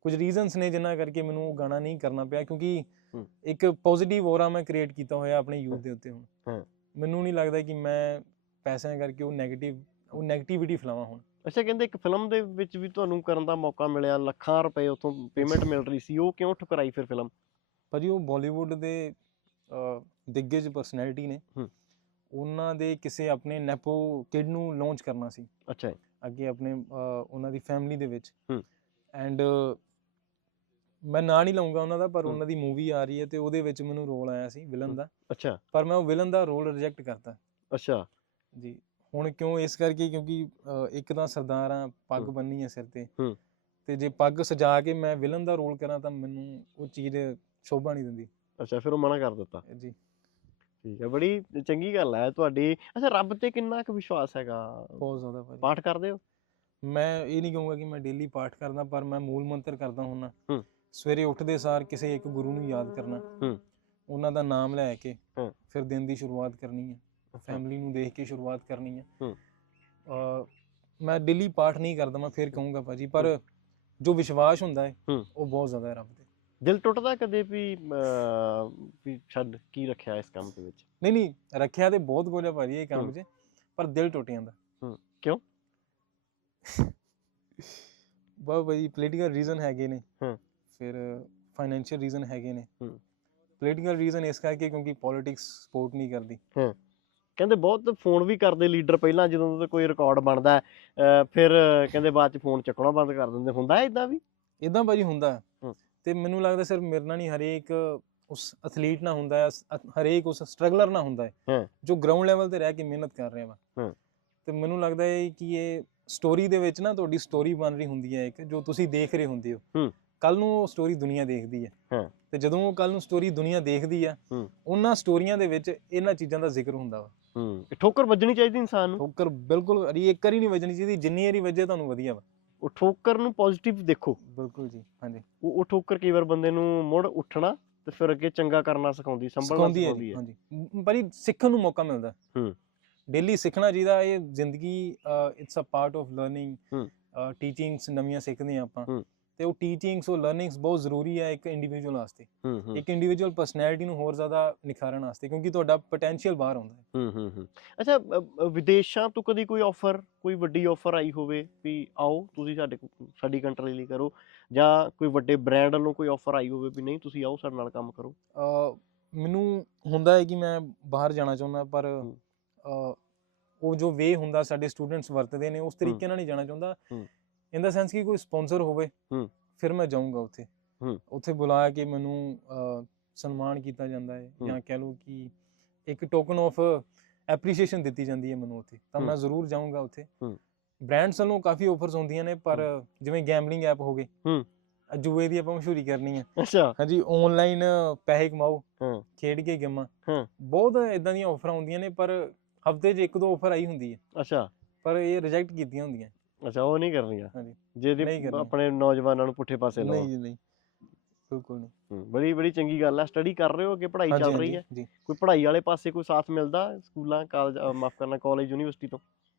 ਕੁਝ ਰੀਜ਼ਨਸ ਨੇ ਜਿਨ੍ਹਾਂ ਕਰਕੇ ਮੈਨੂੰ ਉਹ ਗਾਣਾ ਨਹੀਂ ਕਰਨਾ ਪਿਆ ਕਿਉਂਕਿ ਹੂੰ। ਇੱਕ ਪੋਜ਼ਿਟਿਵ ਔਰਾ ਮੈਂ ਕ੍ਰੀਏਟ ਕੀਤਾ ਹੋਇਆ ਆਪਣੇ ਯੂਥ। ਦੇ ਉੱਤੇ ਹੁਣ ਹਾਂ। ਮੈਨੂੰ ਨਹੀਂ ਲੱਗਦਾ ਕਿ ਮੈਂ ਪੈਸਿਆਂ ਕਰਕੇ ਉਹ 네ਗੇਟਿਵ ਉਹ 네ਗੇਟਿਵਿਟੀ ਫੈਲਾਵਾਂ ਹੁਣ ਅੱਛਾ ਕਹਿੰਦੇ ਇੱਕ ਫਿਲਮ ਦੇ ਵਿੱਚ ਵੀ ਤੁਹਾਨੂੰ ਕਰਨ ਦਾ ਮੌਕਾ ਮਿਲਿਆ ਲੱਖਾਂ ਰੁਪਏ ਉਥੋਂ ਪੇਮੈਂਟ ਮਿਲ ਰਹੀ ਸੀ ਉਹ ਕਿਉਂ ਠੁਕਰਾਈ ਫਿਰ ਫਿਲਮ? ਭਾਜੀ ਉਹ ਬਾਲੀਵੁੱਡ ਦੇ ਅ, ਦਿੱਗਜ ਪਰਸਨੈਲਿਟੀ ਨੇ। ਹੂੰ। ਉਹਨਾਂ ਦੇ ਕਿਸੇ ਆਪਣੇ ਨੈਪੋ ਕਿਡ ਨੂੰ ਲਾਂਚ ਕਰਨਾ ਸੀ। ਅੱਛਾ ਜੀ। ਅੱਗੇ ਆਪਣੇ ਉਹਨਾਂ ਦੀ ਫੈਮਿਲੀ ਦੇ ਵਿੱਚ। ਹੂੰ। ਐਂਡ ਮੈਂ ਨਾਂ ਨਹੀਂ ਲਵਾਂਗਾ ਉਹਨਾਂ ਦਾ ਪਰ ਹੂੰ। ਉਹਨਾਂ ਦੀ ਮੂਵੀ ਆ ਰਹੀ ਹੈ ਤੇ ਉਹਦੇ ਵਿੱਚ ਮੈਨੂੰ ਰੋਲ ਆਇਆ ਸੀ ਵਿਲਨ। ਦਾ। ਅੱਛਾ। ਪਰ ਮੈਂ ਉਹ ਵਿਲਨ ਦਾ ਰੋਲ ਰਿਜੈਕਟ ਕਰਤਾ। ਅੱਛਾ। ਜੀ। ਹੁਣ ਕਿਉਂ ਇਸ ਕਰਕੇ? ਕਿਉਂਕਿ ਇੱਕ ਤਾਂ ਸਰਦਾਰਾਂ ਪੱਗ ਹੂੰ। ਬੰਨੀ ਹੈ ਸਿਰ ਤੇ। ਹੂੰ। ਤੇ ਜੇ ਪੱਗ ਸਜਾ ਕੇ ਮੈਂ ਵਿਲਨ ਦਾ ਰੋਲ ਕਰਾਂ ਤਾਂ ਮੈਨੂੰ ਉਹ ਚੀਜ਼ ਸ਼ੋਭਾ ਨਹੀਂ ਦਿੰਦੀ। ਅੱਛਾ ਫਿਰ ਉਹ ਮਨਾ ਕਰ ਦਿੱਤਾ। ਜੀ। ਠੀਕ ਹੈ ਬੜੀ ਚੰਗੀ ਗੱਲ ਹੈ ਤੁਹਾਡੀ। ਅੱਛਾ ਰੱਬ ਤੇ ਕਿੰਨਾ ਕੁ ਵਿਸ਼ਵਾਸ ਹੈਗਾ? ਬਹੁਤ ਜ਼ਿਆਦਾ ਭਾਜੀ। ਪਾਠ ਕਰਦੇ ਹੋ? ਮੈਂ ਇਹ ਨਹੀਂ ਕਹੂੰਗਾ ਕਿ ਮੈਂ ਡੇਲੀ ਪਾਠ ਕਰਦਾ ਪਰ ਮੈਂ ਮੂਲ ਮੰਤਰ ਕਰਦਾ ਹੁੰਨਾ। ਹੂੰ। ਸਵੇਰੇ ਉੱਠਦੇ ਸਾਰ ਕਿਸੇ ਇੱਕ ਗੁਰੂ ਨੂੰ ਯਾਦ ਕਰਨਾ। ਹੂੰ। ਉਹਨਾਂ ਦਾ ਨਾਮ ਲੈ ਕੇ ਹੂੰ। ਫਿਰ ਦਿਨ ਦੀ ਸ਼ੁਰੂਆਤ ਕਰਨੀ ਹੈ। ਫੈਮਿਲੀ ਨੂੰ ਦੇਖ ਕੇ ਸ਼ੁਰੂਆਤ ਕਰਨੀ ਹੈ ਮੈਂ ਡੇਲੀ ਪਾਠ ਨਹੀਂ ਕਰਦਾ ਮੈਂ ਫਿਰ ਕਹੂੰਗਾ ਭਾਜੀ ਪਰ ਜੋ ਵਿਸ਼ਵਾਸ ਹੁੰਦਾ ਹੈ। ਉਹ ਬਹੁਤ ਜ਼ਿਆਦਾ ਹੈ ਰੱਬ ਤੇ ਦਿਲ ਟੁੱਟਦਾ ਕਦੇ ਵੀ ਵੀ ਛੱਡ ਕੀ ਰੱਖਿਆ ਇਸ ਕੰਮ ਦੇ ਵਿੱਚ ਨਹੀਂ ਨਹੀਂ ਰੱਖਿਆ ਤੇ ਬਹੁਤ ਆ ਭਾਜੀ ਇਹ ਕੰਮ। 'ਚ ਪਰ ਦਿਲ ਟੁੱਟ ਜਾਂਦਾ ਕਿਉਂ? ਬਹੁਤ ਭਾਜੀ ਪੋਲੀਟੀਕਲ ਰੀਜ਼ਨ ਹੈਗੇ ਨੇ। ਫਿਰ ਫਾਈਨੈਂਸ਼ੀਅਲ ਰੀਜ਼ਨ ਹੈਗੇ ਨੇ। ਪੋਲੀਟੀਕਲ ਰੀਜ਼ਨ ਇਸ ਕਰਕੇ ਕਿਉਂਕਿ ਪੋਲਿਟਿਕਸ ਸਪੋਰਟ ਨਹੀਂ ਕਰਦੀ ਕਹਿੰਦੇ ਬਹੁਤ ਫੋਨ ਵੀ ਕਰਦੇ ਲੀਡਰ ਪਹਿਲਾਂ ਜਦੋਂ ਦਾ ਕੋਈ ਰਿਕਾਰਡ ਬਣਦਾ ਫਿਰ ਕਹਿੰਦੇ ਬਾਅਦ ਚ ਫੋਨ ਚੱਕਣਾ ਬੰਦ ਕਰ ਦਿੰਦੇ ਹੁੰਦਾ ਇਦਾਂ ਵੀ ਇਦਾਂ ਭਾਜੀ ਹੁੰਦਾ। ਤੇ ਮੈਨੂੰ ਲੱਗਦਾ ਸਿਰਫ ਮੇਰੇ ਨਾਲ ਨਹੀਂ ਹਰੇਕ ਉਸ ਐਥਲੀਟ ਨਾਲ ਹੁੰਦਾ ਹੈ ਹਰੇਕ ਉਸ ਸਟਰਗਲਰ ਨਾਲ ਹੁੰਦਾ ਹੈ। ਜੋ ਗਰਾਊਂਡ ਲੈਵਲ ਤੇ ਰਹਿ ਕੇ ਮਿਹਨਤ ਕਰ ਰਿਹਾ ਵਾ। ਤੇ ਮੈਨੂੰ ਲੱਗਦਾ ਹੈ ਕਿ ਇਹ ਸਟੋਰੀ ਦੇ ਵਿੱਚ ਨਾ ਤੁਹਾਡੀ ਸਟੋਰੀ ਬਣ ਰਹੀ ਹੁੰਦੀ ਹੈ ਇੱਕ ਜੋ ਤੁਸੀਂ ਦੇਖ ਰਹੇ ਹੁੰਦੇ ਹੋ। ਕੱਲ ਨੂੰ ਉਹ ਸਟੋਰੀ ਦੁਨੀਆ ਦੇਖਦੀ ਹੈ। ਤੇ ਜਦੋਂ ਉਹ ਕੱਲ ਨੂੰ ਸਟੋਰੀ ਦੁਨੀਆ ਦੇਖਦੀ ਆ ਹੂੰ। ਉਹਨਾਂ ਸਟੋਰੀਆਂ ਦੇ ਵਿੱਚ ਇਹਨਾਂ ਚੀਜ਼ਾਂ ਦਾ ਜ਼ਿਕਰ ਹੁੰਦਾ ਵਾ ਹੂੰ। ਠੋਕਰ ਵੱਜਣੀ ਚਾਹੀਦੀ ਇਨਸਾਨ ਨੂੰ। ਠੋਕਰ ਬਿਲਕੁਲ ਅਰੀ ਇੱਕ ਵਾਰੀ ਨਹੀਂ ਵੱਜਣੀ ਚਾਹੀਦੀ ਜਿੰਨੀ ਵਾਰੀ ਵੱਜੇ ਤੁਹਾਨੂੰ ਵਧੀਆ ਵਾ। ਉਹ ਠੋਕਰ ਨੂੰ ਪੋਜ਼ਿਟਿਵ ਦੇਖੋ। ਬਿਲਕੁਲ ਜੀ ਹਾਂਜੀ। ਉਹ ਉਹ ਠੋਕਰ ਕਈ ਵਾਰ ਬੰਦੇ ਨੂੰ ਮੁੜ ਉੱਠਣਾ ਤੇ ਫਿਰ ਅੱਗੇ ਚੰਗਾ ਕਰਨਾ ਸਿਖਾਉਂਦੀ ਸੰਭਲਣਾ ਸਿਖਾਉਂਦੀ ਹੈ ਹਾਂਜੀ। ਇਹ ਸਿੱਖਣ ਨੂੰ ਮੌਕਾ ਮਿਲਦਾ। ਹੂੰ। ਡੇਲੀ ਸਿੱਖਣਾ ਚਾਹੀਦਾ ਇਹ ਜ਼ਿੰਦਗੀ it's a part of learning ਹੂੰ। ਟੀਚਿੰਗਸ ਨਵੀਆਂ ਸਿੱਖਦੇ ਹਾਂ ਆਪਾਂ। ਹੂੰ। ਤੇ ਉਹ ਟੀਚਿੰਗਸ ਉਹ ਲਰਨਿੰਗਸ ਬਹੁਤ ਜ਼ਰੂਰੀ ਹੈ ਇੱਕ ਇੰਡੀਵਿਜੂਅਲ ਵਾਸਤੇ। ਹੂੰ ਹੂੰ। ਇੱਕ ਇੰਡੀਵਿਜੂਅਲ ਪਰਸਨੈਲਿਟੀ ਨੂੰ ਹੋਰ ਜ਼ਿਆਦਾ ਨਿਖਾਰਨ ਵਾਸਤੇ ਕਿਉਂਕਿ ਤੁਹਾਡਾ ਪੋਟੈਂਸ਼ੀਅਲ ਬਾਹਰ ਆਉਂਦਾ ਹੈ। ਹੂੰ ਹੂੰ ਹੂੰ। ਅੱਛਾ ਅ, ਵਿਦੇਸ਼ਾਂ ਤੋਂ ਕਦੀ ਕੋਈ ਆਫਰ ਕੋਈ ਵੱਡੀ ਆਫਰ ਆਈ ਹੋਵੇ ਵੀ ਆਓ ਤੁਸੀਂ ਸਾਡੇ ਸਾਡੀ ਕੰਟਰੀ ਲਈ ਕਰੋ ਜਾਂ ਕੋਈ ਵੱਡੇ ਬ੍ਰਾਂਡ ਵੱਲੋਂ ਕੋਈ ਆਫਰ ਆਈ ਹੋਵੇ ਵੀ ਨਹੀਂ ਤੁਸੀਂ ਆਓ ਸਾਡੇ ਨਾਲ ਕੰਮ ਕਰੋ? ਅਹ ਮੈਨੂੰ ਹੁੰਦਾ ਹੈ ਕਿ ਮੈਂ ਬਾਹਰ ਜਾਣਾ ਚਾਹੁੰਦਾ ਪਰ ਹੂੰ। ਅਹ ਉਹ ਜੋ ਵੇ ਹੁੰਦਾ ਸਾਡੇ ਸਟੂਡੈਂਟਸ ਵਰਤਦੇ ਨੇ ਉਸ ਤਰੀਕੇ ਨਾਲ ਨਹੀਂ ਜਾਣਾ ਚਾਹੁੰਦਾ। ਹੂੰ। ਇਨ ਦਾ ਸੈਂਸ ਕਿ ਕੋਈ ਸਪਾਂਸਰ ਹੋਵੇ ਹੂੰ। ਫਿਰ ਮੈਂ ਜਾਊਂਗਾ ਉੱਥੇ ਹੂੰ। ਉੱਥੇ ਬੁਲਾ ਕੇ ਮੈਨੂੰ ਸਨਮਾਨ ਕੀਤਾ ਜਾਂਦਾ ਹੈ। ਜਾਂ ਕਹਿ ਲਓ ਕਿ ਇੱਕ ਟੋਕਨ ਆਫ ਐਪਰੀਸ਼ੀਏਸ਼ਨ ਦਿੱਤੀ ਜਾਂਦੀ ਹੈ ਮੈਨੂੰ ਉੱਥੇ ਤਾਂ। ਮੈਂ ਜ਼ਰੂਰ ਜਾਊਂਗਾ ਉੱਥੇ ਹੂੰ। ਬ੍ਰਾਂਡਸ ਵੱਲੋਂ ਕਾਫੀ ਆਫਰਸ ਹੁੰਦੀਆਂ ਨੇ ਪਰ ਜਿਵੇਂ ਗੈਂਬਲਿੰਗ ਐਪ ਹੋ ਗਏ ਹੂੰ। ਜੂਏ ਦੀ ਆਪਾਂ ਮਸ਼ਹੂਰੀ ਕਰਨੀ ਹੈ ਅੱਛਾ ਹਾਂਜੀ ਆਨਲਾਈਨ ਪੈਸੇ ਕਮਾਓ ਹਾਂ ਖੇਡ ਕੇ ਗੇਮਾਂ ਹਾਂ। ਬਹੁਤ ਇਦਾਂ ਦੀਆਂ ਆਫਰਾਂ ਹੁੰਦੀਆਂ ਨੇ ਪਰ ਹਫ਼ਤੇ 'ਚ ਇੱਕ ਦੋ ਆਫਰ ਆਈ ਹੁੰਦੀ ਹੈ ਅੱਛਾ ਪਰ ਇਹ ਰਿਜੈਕਟ ਕੀਤੀਆਂ ਹੁੰਦੀਆਂ ਅੱਛਾ ਉਹ ਨਹੀਂ ਕਰਨੀਆਂ। ਹਾਂਜੀ। ਜਿਹਦੇ ਨਹੀਂ ਕਰਨੀਆਂ। ਆਪਣੇ ਨੌਜਵਾਨਾਂ ਨੂੰ ਪੁੱਠੇ ਪਾਸੇ ਲਾਓ। ਨਹੀਂ ਜੀ ਨਹੀਂ। ਬਿਲਕੁਲ ਨਹੀਂ। ਬੜੀ ਬੜੀ ਚੰਗੀ ਗੱਲ ਹੈ ਸਟੱਡੀ ਕਰ ਰਹੇ ਹੋ ਅੱਗੇ? ਪੜ੍ਹਾਈ ਚੱਲ ਰਹੀ ਹੈ? ਜੀ। ਕੋਈ ਪੜ੍ਹਾਈ ਵਾਲੇ ਪਾਸੇ ਕੋਈ ਸਾਥ ਮਿਲਦਾ ਸਕੂਲਾਂ ਕਾਲਜ ਮਾਫ ਕਰਨਾ ਕਾਲਜ ਯੂਨੀਵਰਸਿਟੀ ਤੋਂ?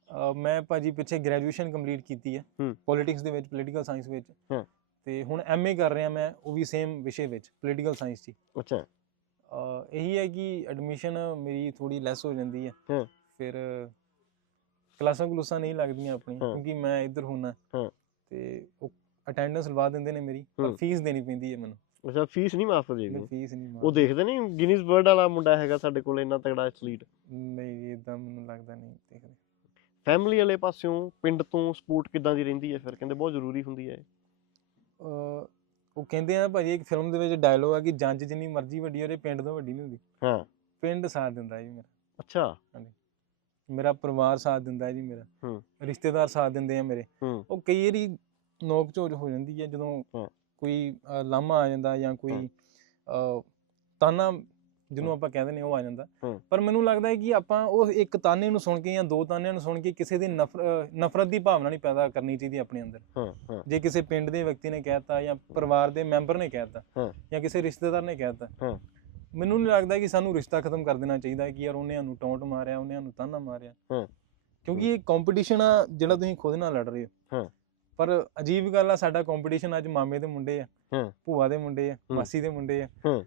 ਅਹ ਮੈਂ ਭਾਜੀ ਪਿੱਛੇ ਗ੍ਰੈਜੂਏਸ਼ਨ ਕੰਪਲੀਟ ਕੀਤੀ ਹੈ। ਹੂੰ। ਪੋਲਿਟਿਕਸ ਦੇ ਵਿੱਚ ਪੋਲੀਟੀਕਲ ਸਾਇੰਸ ਵਿੱਚ। ਹਾਂ। ਤੇ ਹੁਣ ਐਮਏ ਕਰ ਰਿਹਾ ਮੈਂ ਉਹ ਵੀ ਸੇਮ ਵਿਸ਼ੇ ਵਿੱਚ ਪੋਲੀਟੀਕਲ ਸਾਇੰਸ 'ਚ ਹੀ। ਅੱਛਾ। ਅਹ ਇਹੀ ਹੈ ਕਿ ਐਡਮਿਸ਼ਨ ਮੇਰੀ ਥੋੜੀ ਲੈਸ ਹੋ ਜਾਂਦੀ ਹੈ। ਹਾਂ। ਫਿਰ ਕਲਾਸਾਂ ਕਲੂਸਾਂ ਨਹੀਂ ਲੱਗਦੀਆਂ ਆਪਣੀਆਂ ਹਾਂ। ਕਿਉਂਕਿ ਮੈਂ ਇੱਧਰ ਹੁੰਨਾ। ਹਾਂ। ਤੇ ਉਹ ਅਟੈਂਡੈਂਸ ਲਵਾ ਦਿੰਦੇ ਨੇ ਮੇਰੀ ਪਰ ਹੂੰ। ਫੀਸ ਦੇਣੀ ਪੈਂਦੀ ਹੈ ਮੈਨੂੰ। ਅੱਛਾ ਫੀਸ ਨਹੀਂ ਮਾਫ ਨਹੀਂ ਦੇਣੀ ਫੀਸ ਨਹੀਂ ਉਹ। ਦੇਖਦੇ ਨਹੀਂ ਗਿਨੀਜ਼ ਵਰਲਡ ਵਾਲਾ ਮੁੰਡਾ ਹੈਗਾ ਸਾਡੇ ਕੋਲ ਇੰਨਾ ਤਗੜਾ ਐਥਲੀਟ ਨਹੀਂ ਇਦਾਂ ਮੈਨੂੰ ਲੱਗਦਾ ਨਹੀਂ ਦੇਖਦੇ। ਫੈਮਿਲੀ ਵਾਲੇ ਪਾਸਿਓਂ ਪਿੰਡ ਤੋਂ ਸਪੋਰਟ ਕਿੱਦਾਂ ਦੀ ਰਹਿੰਦੀ ਹੈ ਫਿਰ? ਕਹਿੰਦੇ ਬਹੁਤ ਜ਼ਰੂਰੀ ਹੁੰਦੀ ਹੈ ਅਹ ਉਹ ਕਹਿੰਦੇ ਆ ਭਾਜੀ ਇੱਕ ਫਿਲਮ ਦੇ ਵਿੱਚ ਡਾਇਲੋਗ ਆ ਕਿ ਜੰਜ ਜਿੰਨੀ ਮਰਜ਼ੀ ਵੱਡੀ ਹੋਵੇ ਪਿੰਡ ਤੋਂ ਵੱਡੀ ਨਹੀਂ ਹੁੰਦੀ। ਹਾਂ। ਪਿੰਡ ਸਾਥ ਦਿੰਦਾ ਜੀ ਮੇਰਾ। ਅੱਛਾ। ਮੇਰਾ ਪਰਿਵਾਰ ਸਾਥ ਦਿੰਦਾ ਜੀ ਮੇਰਾ ਹੂੰ। ਰਿਸ਼ਤੇਦਾਰ ਸਾਥ ਦਿੰਦੇ ਆ ਮੇਰੇ ਹੂੰ ਉਹ ਕਈ ਵਾਰੀ ਨੋਕ ਝੋਕ ਹੋ ਜਾਂਦੀ ਹੈ ਜਦੋਂ ਹਾਂ। ਕੋਈ ਲਾਮਾ ਆ ਜਾਂਦਾ ਜਾਂ ਕੋਈ ਤਾਨਾ ਜਿਹਨੂੰ ਆਪਾਂ ਕਹਿੰਦੇ ਨੇ ਉਹ ਆ ਜਾਂਦਾ ਹਾਂ। ਪਰ ਮੈਨੂੰ ਲੱਗਦਾ ਹੈ ਕਿ ਆਪਾਂ ਉਹ ਇੱਕ ਤਾਨੇ ਨੂੰ ਸੁਣ ਕੇ ਜਾਂ ਦੋ ਤਾਨਿਆਂ ਨੂੰ ਸੁਣ ਕੇ ਕਿਸੇ ਦੀ ਨਫ਼ਰ- ਨਫ਼ਰਤ ਦੀ ਭਾਵਨਾ ਨਹੀਂ ਪੈਦਾ ਕਰਨੀ ਚਾਹੀਦੀ ਆਪਣੇ ਅੰਦਰ ਹਾਂ ਹਾਂ ਜੇ ਕਿਸੇ ਪਿੰਡ ਦੇ ਵਿਅਕਤੀ ਨੇ ਕਹਿਤਾ ਜਾਂ ਪਰਿਵਾਰ ਦੇ ਮੈਂਬਰ ਨੇ ਕਹਿਤਾ ਹਾਂ। ਜਾਂ ਕਿਸੇ ਰਿਸ਼ਤੇਦਾਰ ਨੇ ਕਹਿਤਾ ਹਾਂ। ਮੈਨੂੰ ਨਹੀਂ ਲੱਗਦਾ ਕਿ ਸਾਨੂੰ ਰਿਸ਼ਤਾ ਖਤਮ ਕਰ ਦੇਣਾ ਚਾਹੀਦਾ ਕਿ ਯਾਰ ਉਹਨੇ ਸਾਨੂੰ ਟੌਂਟ ਮਾਰਿਆ ਉਹਨੇ ਸਾਨੂੰ ਤਾਨਾ ਮਾਰਿਆ ਹਾਂ। ਕਿਉਂਕਿ ਇਹ ਕੰਪੀਟੀਸ਼ਨ ਆ ਜਿਹੜਾ ਤੁਸੀਂ ਖੁਦ ਨਾਲ ਲੜ ਰਹੇ ਹੋ ਹਾਂ। ਪਰ ਅਜੀਬ ਗੱਲ ਆ ਸਾਡਾ ਕੰਪੀਟੀਸ਼ਨ ਅੱਜ ਮਾਮੇ ਦੇ ਮੁੰਡੇ ਆ ਹਾਂ। ਭੂਆ ਦੇ ਮੁੰਡੇ ਆ। ਮਾਸੀ ਦੇ ਮੁੰਡੇ ਆ ਹਾਂ।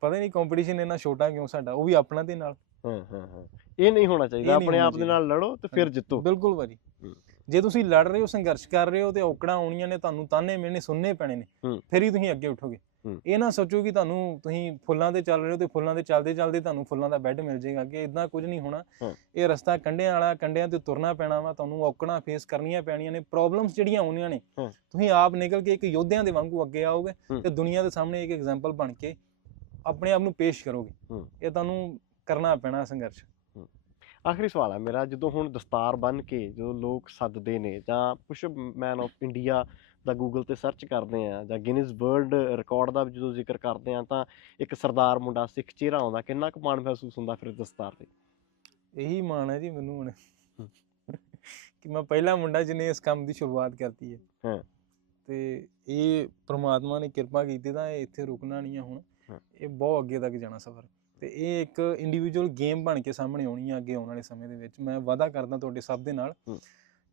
ਪਤਾ ਨਹੀਂ ਕੰਪੀਟੀਸ਼ਨ ਇੰਨਾ ਛੋਟਾ ਕਿਉਂ ਸਾਡਾ ਉਹ ਵੀ ਆਪਣਾ ਦੇ ਨਾਲ ਹਾਂ ਹਾਂ ਹਾਂ ਇਹ ਨਹੀਂ ਹੋਣਾ ਚਾਹੀਦਾ ਆਪਣੇ ਆਪ ਦੇ ਨਾਲ ਲੜੋ ਤੇ ਫਿਰ। ਜਿੱਤੋ ਬਿਲਕੁਲ ਭਾਜੀ। ਜੇ ਤੁਸੀਂ ਲੜ ਰਹੇ ਹੋ ਸੰਘਰਸ਼ ਕਰ ਰਹੇ ਹੋ ਤੇ ਔਕੜਾਂ ਆਉਣੀਆਂ ਨੇ ਤੁਹਾਨੂੰ ਤਾਨੇ ਮਿਲਣੇ ਸੁਣਨੇ ਪੈਣੇ ਨੇ। ਫਿਰ ਹੀ ਤੁਸੀਂ ਅੱਗੇ ਉਠੋਗੇ। ਇਹ ਨਾ ਸੋਚੋ ਕਿ ਤੁਹਾਨੂੰ ਤੁਸੀਂ ਫੁੱਲਾਂ ਤੇ ਚੱਲ ਰਹੇ ਹੋ ਤੇ ਫੁੱਲਾਂ ਤੇ ਚੱਲਦੇ ਚੱਲਦੇ ਤੁਹਾਨੂੰ ਫੁੱਲਾਂ ਦਾ ਬੈੱਡ ਮਿਲ ਜਾਏਗਾ ਕਿ ਇਦਾਂ ਕੁਝ ਨਹੀਂ ਹੋਣਾ। ਇਹ ਰਸਤਾ ਕੰਢਿਆਂ ਵਾਲਾ ਕੰਢਿਆਂ ਤੇ ਤੁਰਨਾ ਪੈਣਾ ਵਾ ਤੁਹਾਨੂੰ ਔਕੜਾਂ ਫੇਸ ਕਰਨੀਆਂ ਪੈਣੀਆਂ ਨੇ ਪ੍ਰੋਬਲਮਸ ਜਿਹੜੀਆਂ ਆਉਣੀਆਂ ਨੇ। ਤੁਸੀਂ ਆਪ ਨਿਕਲ ਕੇ ਇੱਕ ਯੋਧਿਆਂ ਦੇ ਵਾਂਗੂ ਅੱਗੇ ਆਓਗੇ। ਤੇ ਦੁਨੀਆ ਦੇ ਸਾਹਮਣੇ ਇੱਕ ਐਗਜ਼ਾਮਪਲ ਬਣ ਕੇ ਆਪਣੇ ਆਪ ਨੂੰ ਪੇਸ਼ ਕਰੋਗੇ। ਇਹ ਤੁਹਾਨੂੰ ਕਰਨਾ ਪੈਣਾ ਸੰਘਰਸ਼ ਆਖਰੀ ਸਵਾਲ ਹੈ ਮੇਰਾ ਜਦੋਂ ਹੁਣ ਦਸਤਾਰ ਬੰਨ ਕੇ ਜਦੋਂ ਲੋਕ ਸੱਦਦੇ ਨੇ ਜਾਂ push up man of India the Google ਤੇ ਸਰਚ ਕਰਦੇ ਆ ਜਾਂ ਗਿਨੀਜ਼ ਵਰਲਡ ਰਿਕਾਰਡ ਦਾ ਜਦੋਂ ਜ਼ਿਕਰ ਕਰਦੇ ਆ ਤਾਂ ਇੱਕ ਸਰਦਾਰ ਮੁੰਡਾ ਸਿੱਖ ਚਿਹਰਾ ਆਉਂਦਾ ਕਿੰਨਾ ਕੁ ਮਾਣ ਮਹਿਸੂਸ ਹੁੰਦਾ ਫਿਰ ਦਸਤਾਰ ਤੇ ਇਹੀ ਮਾਣ ਹੈ ਜੀ ਮੈਨੂੰ ਹੁਣ। ਕਿ ਮੈਂ ਪਹਿਲਾ ਮੁੰਡਾ ਜਿਹਨੇ ਇਸ ਕੰਮ ਦੀ ਸ਼ੁਰੂਆਤ ਕਰਤੀ ਹੈ ਹਾਂ। ਤੇ ਇਹ ਪ੍ਰਮਾਤਮਾ ਨੇ ਕਿਰਪਾ ਕੀਤੀ ਤਾਂ ਇਹ ਇੱਥੇ ਰੁਕਣਾ ਨਹੀਂ ਹੈ ਹੁਣ। ਇਹ ਬਹੁਤ ਅੱਗੇ ਤੱਕ ਜਾਣਾ ਸਫ਼ਰ ਤੇ ਇਹ ਇੱਕ ਇੰਡੀਵਿਜੂਅਲ ਗੇਮ ਬਣ ਕੇ ਸਾਹਮਣੇ ਆਉਣੀ ਹੈ ਅੱਗੇ ਆਉਣ ਵਾਲੇ ਸਮੇਂ ਦੇ ਵਿੱਚ ਮੈਂ ਵਾਅਦਾ ਕਰਦਾ ਤੁਹਾਡੇ ਸਭ ਦੇ ਨਾਲ।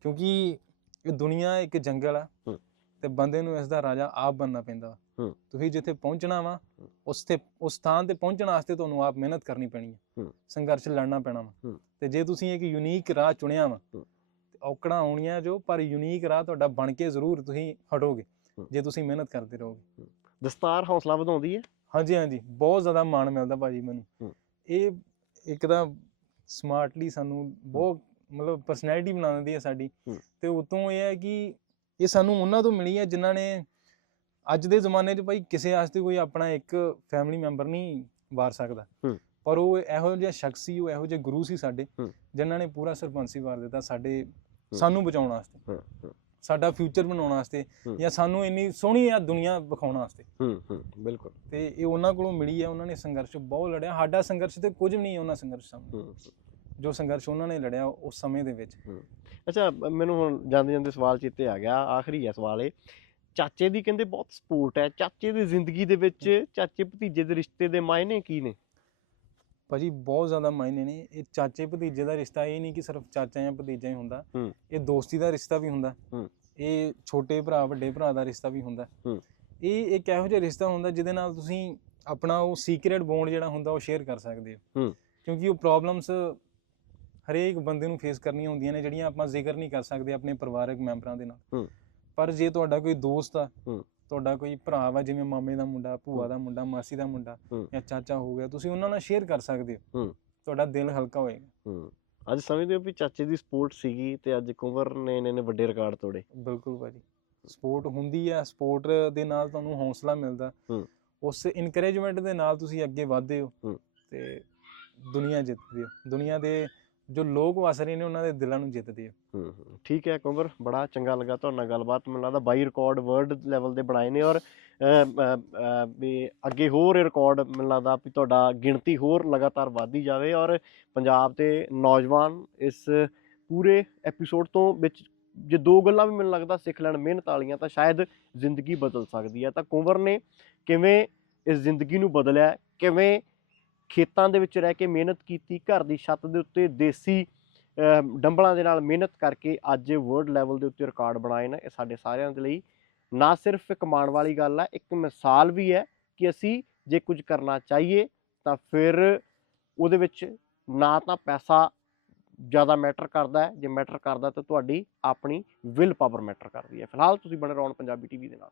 ਕਿਉਂਕਿ ਇਹ ਦੁਨੀਆ ਇੱਕ ਜੰਗਲ ਆ। ਤੇ ਬੰਦੇ ਨੂੰ ਇਸ ਦਾ ਰਾਜਾ ਆਪ ਬਣਨਾ ਪੈਂਦਾ। ਹੂੰ। ਤੁਸੀਂ ਜਿੱਥੇ ਪਹੁੰਚਣਾ ਵਾ ਹੂੰ। ਉਸ ਤੇ ਉਸ ਸਥਾਨ ਤੇ ਪਹੁੰਚਣ ਵਾਸਤੇ ਤੁਹਾਨੂੰ ਆਪ ਮਿਹਨਤ ਕਰਨੀ ਪੈਣੀ ਹੈ ਹੂੰ। ਸੰਘਰਸ਼ ਲੜਨਾ ਪੈਣਾ ਵਾ ਹੂੰ। ਤੇ ਜੇ ਤੁਸੀਂ ਇੱਕ ਯੂਨੀਕ ਰਾਹ ਚੁਣਿਆ ਵਾ ਹੂੰ। ਤੇ ਔਕੜਾਂ ਆਉਣੀਆਂ ਜੋ ਪਰ ਯੂਨੀਕ ਰਾਹ ਤੁਹਾਡਾ ਬਣ ਕੇ ਜ਼ਰੂਰ ਤੁਸੀਂ ਹਟੋਗੇ ਹੂੰ। ਜੇ ਤੁਸੀਂ ਮਿਹਨਤ ਕਰਦੇ ਰਹੋਗੇ ਦਸਤਾਰ ਹੌਸਲਾ ਵਧਾਉਂਦੀ ਹੈ ਹਾਂਜੀ ਹਾਂਜੀ ਬਹੁਤ ਜ਼ਿਆਦਾ ਮਾਣ ਮਿਲਦਾ ਭਾਜੀ ਮੈਨੂੰ ਹੂੰ। ਇਹ ਇੱਕ ਤਾਂ ਸਮਾਰਟਲੀ ਸਾਨੂੰ ਬਹੁਤ ਮਤਲਬ ਪਰਸਨੈਲਿਟੀ ਬਣਾ ਦਿੰਦੀ ਹੈ ਸਾਡੀ ਹੂੰ। ਤੇ ਉਤੋਂ ਇਹ ਹੈ ਕਿ ਇਹ ਸਾਨੂੰ ਉਹਨਾਂ ਤੋਂ ਮਿਲੀ ਹੈ ਜਿਨ੍ਹਾਂ ਨੇ ਅੱਜ ਦੇ ਜ਼ਮਾਨੇ 'ਚ ਭਾਈ ਕਿਸੇ ਵਾਸਤੇ ਕੋਈ ਆਪਣਾ ਇੱਕ ਫੈਮਿਲੀ ਮੈਂਬਰ ਨਹੀਂ ਵਾਰ ਸਕਦਾ। ਪਰ ਉਹ ਇਹੋ ਜਿਹਾ ਸ਼ਖਸ ਸੀ ਉਹ ਇਹੋ ਜਿਹੇ ਗੁਰੂ ਸੀ ਸਾਡੇ। ਜਿਨ੍ਹਾਂ ਨੇ ਪੂਰਾ ਸਰਪੰਚੀ ਵਾਰ ਦਿੱਤਾ ਸਾਡੇ ਸਾਨੂੰ ਬਚਾਉਣ ਵਾਸਤੇ। ਸਾਡਾ ਫਿਊਚਰ ਬਣਾਉਣ ਵਾਸਤੇ। ਜਾਂ ਸਾਨੂੰ ਇੰਨੀ ਸੋਹਣੀ ਆ ਦੁਨੀਆ ਵਿਖਾਉਣ ਵਾਸਤੇ। ਹੂੰ ਹੂੰ ਬਿਲਕੁਲ। ਤੇ ਇਹ ਉਹਨਾਂ ਕੋਲੋਂ ਮਿਲੀ ਹੈ ਉਹਨਾਂ ਨੇ ਸੰਘਰਸ਼ ਬਹੁਤ ਲੜਿਆ। ਸਾਡਾ ਸੰਘਰਸ਼ ਤੇ ਕੁਝ ਵੀ ਨਹੀਂ ਹੈ ਉਹਨਾਂ ਸੰਘਰਸ਼ ਸਾਹਮਣੇ। ਜੋ ਸੰਘਰਸ਼ ਉਹਨਾਂ ਨੇ ਲੜਿਆ ਉਸ ਸਮੇਂ ਦੇ ਵਿੱਚ। ਅੱਛਾ ਮੈਨੂੰ ਹੁਣ ਜਾਂਦੇ ਜਾਂਦੇ ਸਵਾਲ ਚੇਤੇ ਆ ਗਿਆ ਆਖਰੀ ਹੈ ਸਵਾਲ ਇਹ। ਚਾਚੇ ਦੀ ਕਹਿੰਦੇ ਬਹੁਤ ਸਪੋਰਟ ਹੈ। ਚਾਚੇ ਦੀ ਜ਼ਿੰਦਗੀ ਦੇ ਵਿੱਚ ਚਾਚੇ ਭਤੀਜੇ ਦੇ ਰਿਸ਼ਤੇ ਦੇ ਮਾਇਨੇ ਕੀ ਨੇ? ਭਾਜੀ ਬਹੁਤ ਜ਼ਿਆਦਾ ਮਾਇਨੇ ਨੇ। ਇਹ ਚਾਚੇ ਭਤੀਜੇ ਦਾ ਰਿਸ਼ਤਾ ਇਹ ਨਹੀਂ ਕਿ ਸਿਰਫ ਚਾਚਾ ਜਾਂ ਭਤੀਜਾ ਹੀ ਹੁੰਦਾ। ਇਹ ਦੋਸਤੀ ਦਾ ਰਿਸ਼ਤਾ ਵੀ ਹੁੰਦਾ। ਇਹ ਛੋਟੇ ਭਰਾ ਵੱਡੇ ਭਰਾ ਦਾ ਰਿਸ਼ਤਾ ਵੀ ਹੁੰਦਾ। ਇਹ ਇੱਕ ਇਹੋ ਜਿਹਾ ਰਿਸ਼ਤਾ ਹੁੰਦਾ ਜਿਹਦੇ ਨਾਲ ਤੁਸੀਂ ਆਪਣਾ ਉਹ ਸੀਕ੍ਰੀਟ ਬੌਂਡ ਜਿਹੜਾ ਹੁੰਦਾ ਉਹ ਸ਼ੇਅਰ ਕਰ ਸਕਦੇ ਹੂੰ। ਕਿਉਂਕਿ ਉਹ ਪ੍ਰੋਬਲਮਸ ਹਰੇਕ ਬੰਦੇ ਨੂੰ ਫੇਸ ਕਰਨੀਆਂ ਹੁੰਦੀਆਂ ਨੇ ਜਿਹੜੀਆਂ ਆਪਾਂ ਜ਼ਿਕਰ ਨਹੀਂ ਕਰ ਸਕਦੇ ਆਪਣੇ ਪਰਿਵਾਰਕ ਮੈਂਬਰਾਂ ਦੇ ਨਾਲ। ਪਰ ਜੇ ਤੁਹਾਡਾ ਕੋਈ ਦੋਸਤ ਆ। ਤੁਹਾਡਾ ਕੋਈ ਭਰਾ ਵਾ ਜਿਵੇਂ ਮਾਮੇ ਦਾ ਮੁੰਡਾ ਭੂਆ। ਦਾ ਮੁੰਡਾ ਮਾਸੀ ਦਾ ਮੁੰਡਾ। ਜਾਂ ਚਾਚਾ ਹੋ ਗਿਆ ਤੁਸੀਂ ਉਹਨਾਂ ਨਾਲ ਸ਼ੇਅਰ ਕਰ ਸਕਦੇ ਹੋ। ਤੁਹਾਡਾ ਦਿਲ ਹਲਕਾ ਹੋਏਗਾ ਅੱਜ ਸਮਝਦੇ ਹੋ ਵੀ ਚਾਚੇ ਦੀ ਸਪੋਰਟ ਸੀਗੀ ਤੇ ਅੱਜ ਕੁੰਵਰ ਨੇ ਨੇ ਨੇ ਵੱਡੇ ਰਿਕਾਰਡ ਤੋੜੇ ਬਿਲਕੁਲ ਭਾਜੀ ਸਪੋਰਟ ਹੁੰਦੀ ਆ ਸਪੋਰਟ ਦੇ ਨਾਲ ਤੁਹਾਨੂੰ ਹੌਸਲਾ ਮਿਲਦਾ। ਉਸ ਇਨਕਰੇਜਮੈਂਟ ਦੇ ਨਾਲ ਤੁਸੀਂ ਅੱਗੇ ਵਧਦੇ ਹੂੰ। ਤੇ ਦੁਨੀਆ ਜਿੱਤਦੇ ਹੋ ਦੁਨੀਆ ਦੇ ਜੋ ਲੋਕ ਵਸ ਰਹੇ ਨੇ ਉਹਨਾਂ ਦੇ ਦਿਲਾਂ ਨੂੰ ਜਿੱਤਦੇ ਆ। ਹੂੰ ਹੂੰ। ਠੀਕ ਹੈ ਕੁੰਵਰ, ਬੜਾ ਚੰਗਾ ਲੱਗਾ ਤੁਹਾਡੇ ਨਾਲ ਗੱਲਬਾਤ। ਮੈਨੂੰ ਲੱਗਦਾ ਬਾਈ ਰਿਕਾਰਡ ਵਰਲਡ ਲੈਵਲ ਦੇ ਬਣਾਏ ਨੇ ਔਰ ਵੀ ਅੱਗੇ ਹੋਰ ਰਿਕਾਰਡ ਮੈਨੂੰ ਲੱਗਦਾ ਵੀ ਤੁਹਾਡਾ ਗਿਣਤੀ ਹੋਰ ਲਗਾਤਾਰ ਵਧਦੀ ਜਾਵੇ ਔਰ ਪੰਜਾਬ ਦੇ ਨੌਜਵਾਨ ਇਸ ਪੂਰੇ ਐਪੀਸੋਡ ਤੋਂ ਵਿੱਚ ਜੇ ਦੋ ਗੱਲਾਂ ਵੀ ਮੈਨੂੰ ਲੱਗਦਾ ਸਿੱਖ ਲੈਣ, ਮਿਹਨਤ ਵਾਲੀਆਂ, ਤਾਂ ਸ਼ਾਇਦ ਜ਼ਿੰਦਗੀ ਬਦਲ ਸਕਦੀ ਹੈ। ਤਾਂ ਕੁੰਵਰ ਨੇ ਕਿਵੇਂ ਇਸ ਜ਼ਿੰਦਗੀ ਨੂੰ ਬਦਲਿਆ, ਕਿਵੇਂ ਖੇਤਾਂ ਦੇ ਵਿੱਚ ਰਹਿ ਕੇ ਮਿਹਨਤ ਕੀਤੀ, ਘਰ ਦੀ ਛੱਤ ਦੇ ਉੱਤੇ ਦੇਸੀ ਡੰਬਲਾਂ ਦੇ ਨਾਲ ਮਿਹਨਤ ਕਰਕੇ ਅੱਜ ਵਰਲਡ ਲੈਵਲ ਦੇ ਉੱਤੇ ਰਿਕਾਰਡ ਬਣਾਏ ਨੇ ਇਹ ਸਾਡੇ ਸਾਰਿਆਂ ਦੇ ਲਈ। ਨਾ ਸਿਰਫ ਇੱਕ ਮਾਣ ਵਾਲੀ ਗੱਲ ਹੈ ਇੱਕ ਮਿਸਾਲ ਵੀ ਹੈ ਕਿ ਅਸੀਂ ਜੇ ਕੁਝ ਕਰਨਾ ਚਾਹੀਏ ਤਾਂ ਫਿਰ ਉਹਦੇ ਵਿੱਚ ਨਾ ਤਾਂ ਪੈਸਾ ਜ਼ਿਆਦਾ ਮੈਟਰ ਕਰਦਾ ਹੈ, ਜੇ ਮੈਟਰ ਕਰਦਾ ਤਾਂ ਤੁਹਾਡੀ ਆਪਣੀ ਵਿਲ ਪਾਵਰ ਮੈਟਰ ਕਰਦੀ ਹੈ। ਫਿਲਹਾਲ ਤੁਸੀਂ ਬਣੇ ਰਹੋ ਪੰਜਾਬੀ ਟੀਵੀ ਦੇ ਨਾਲ।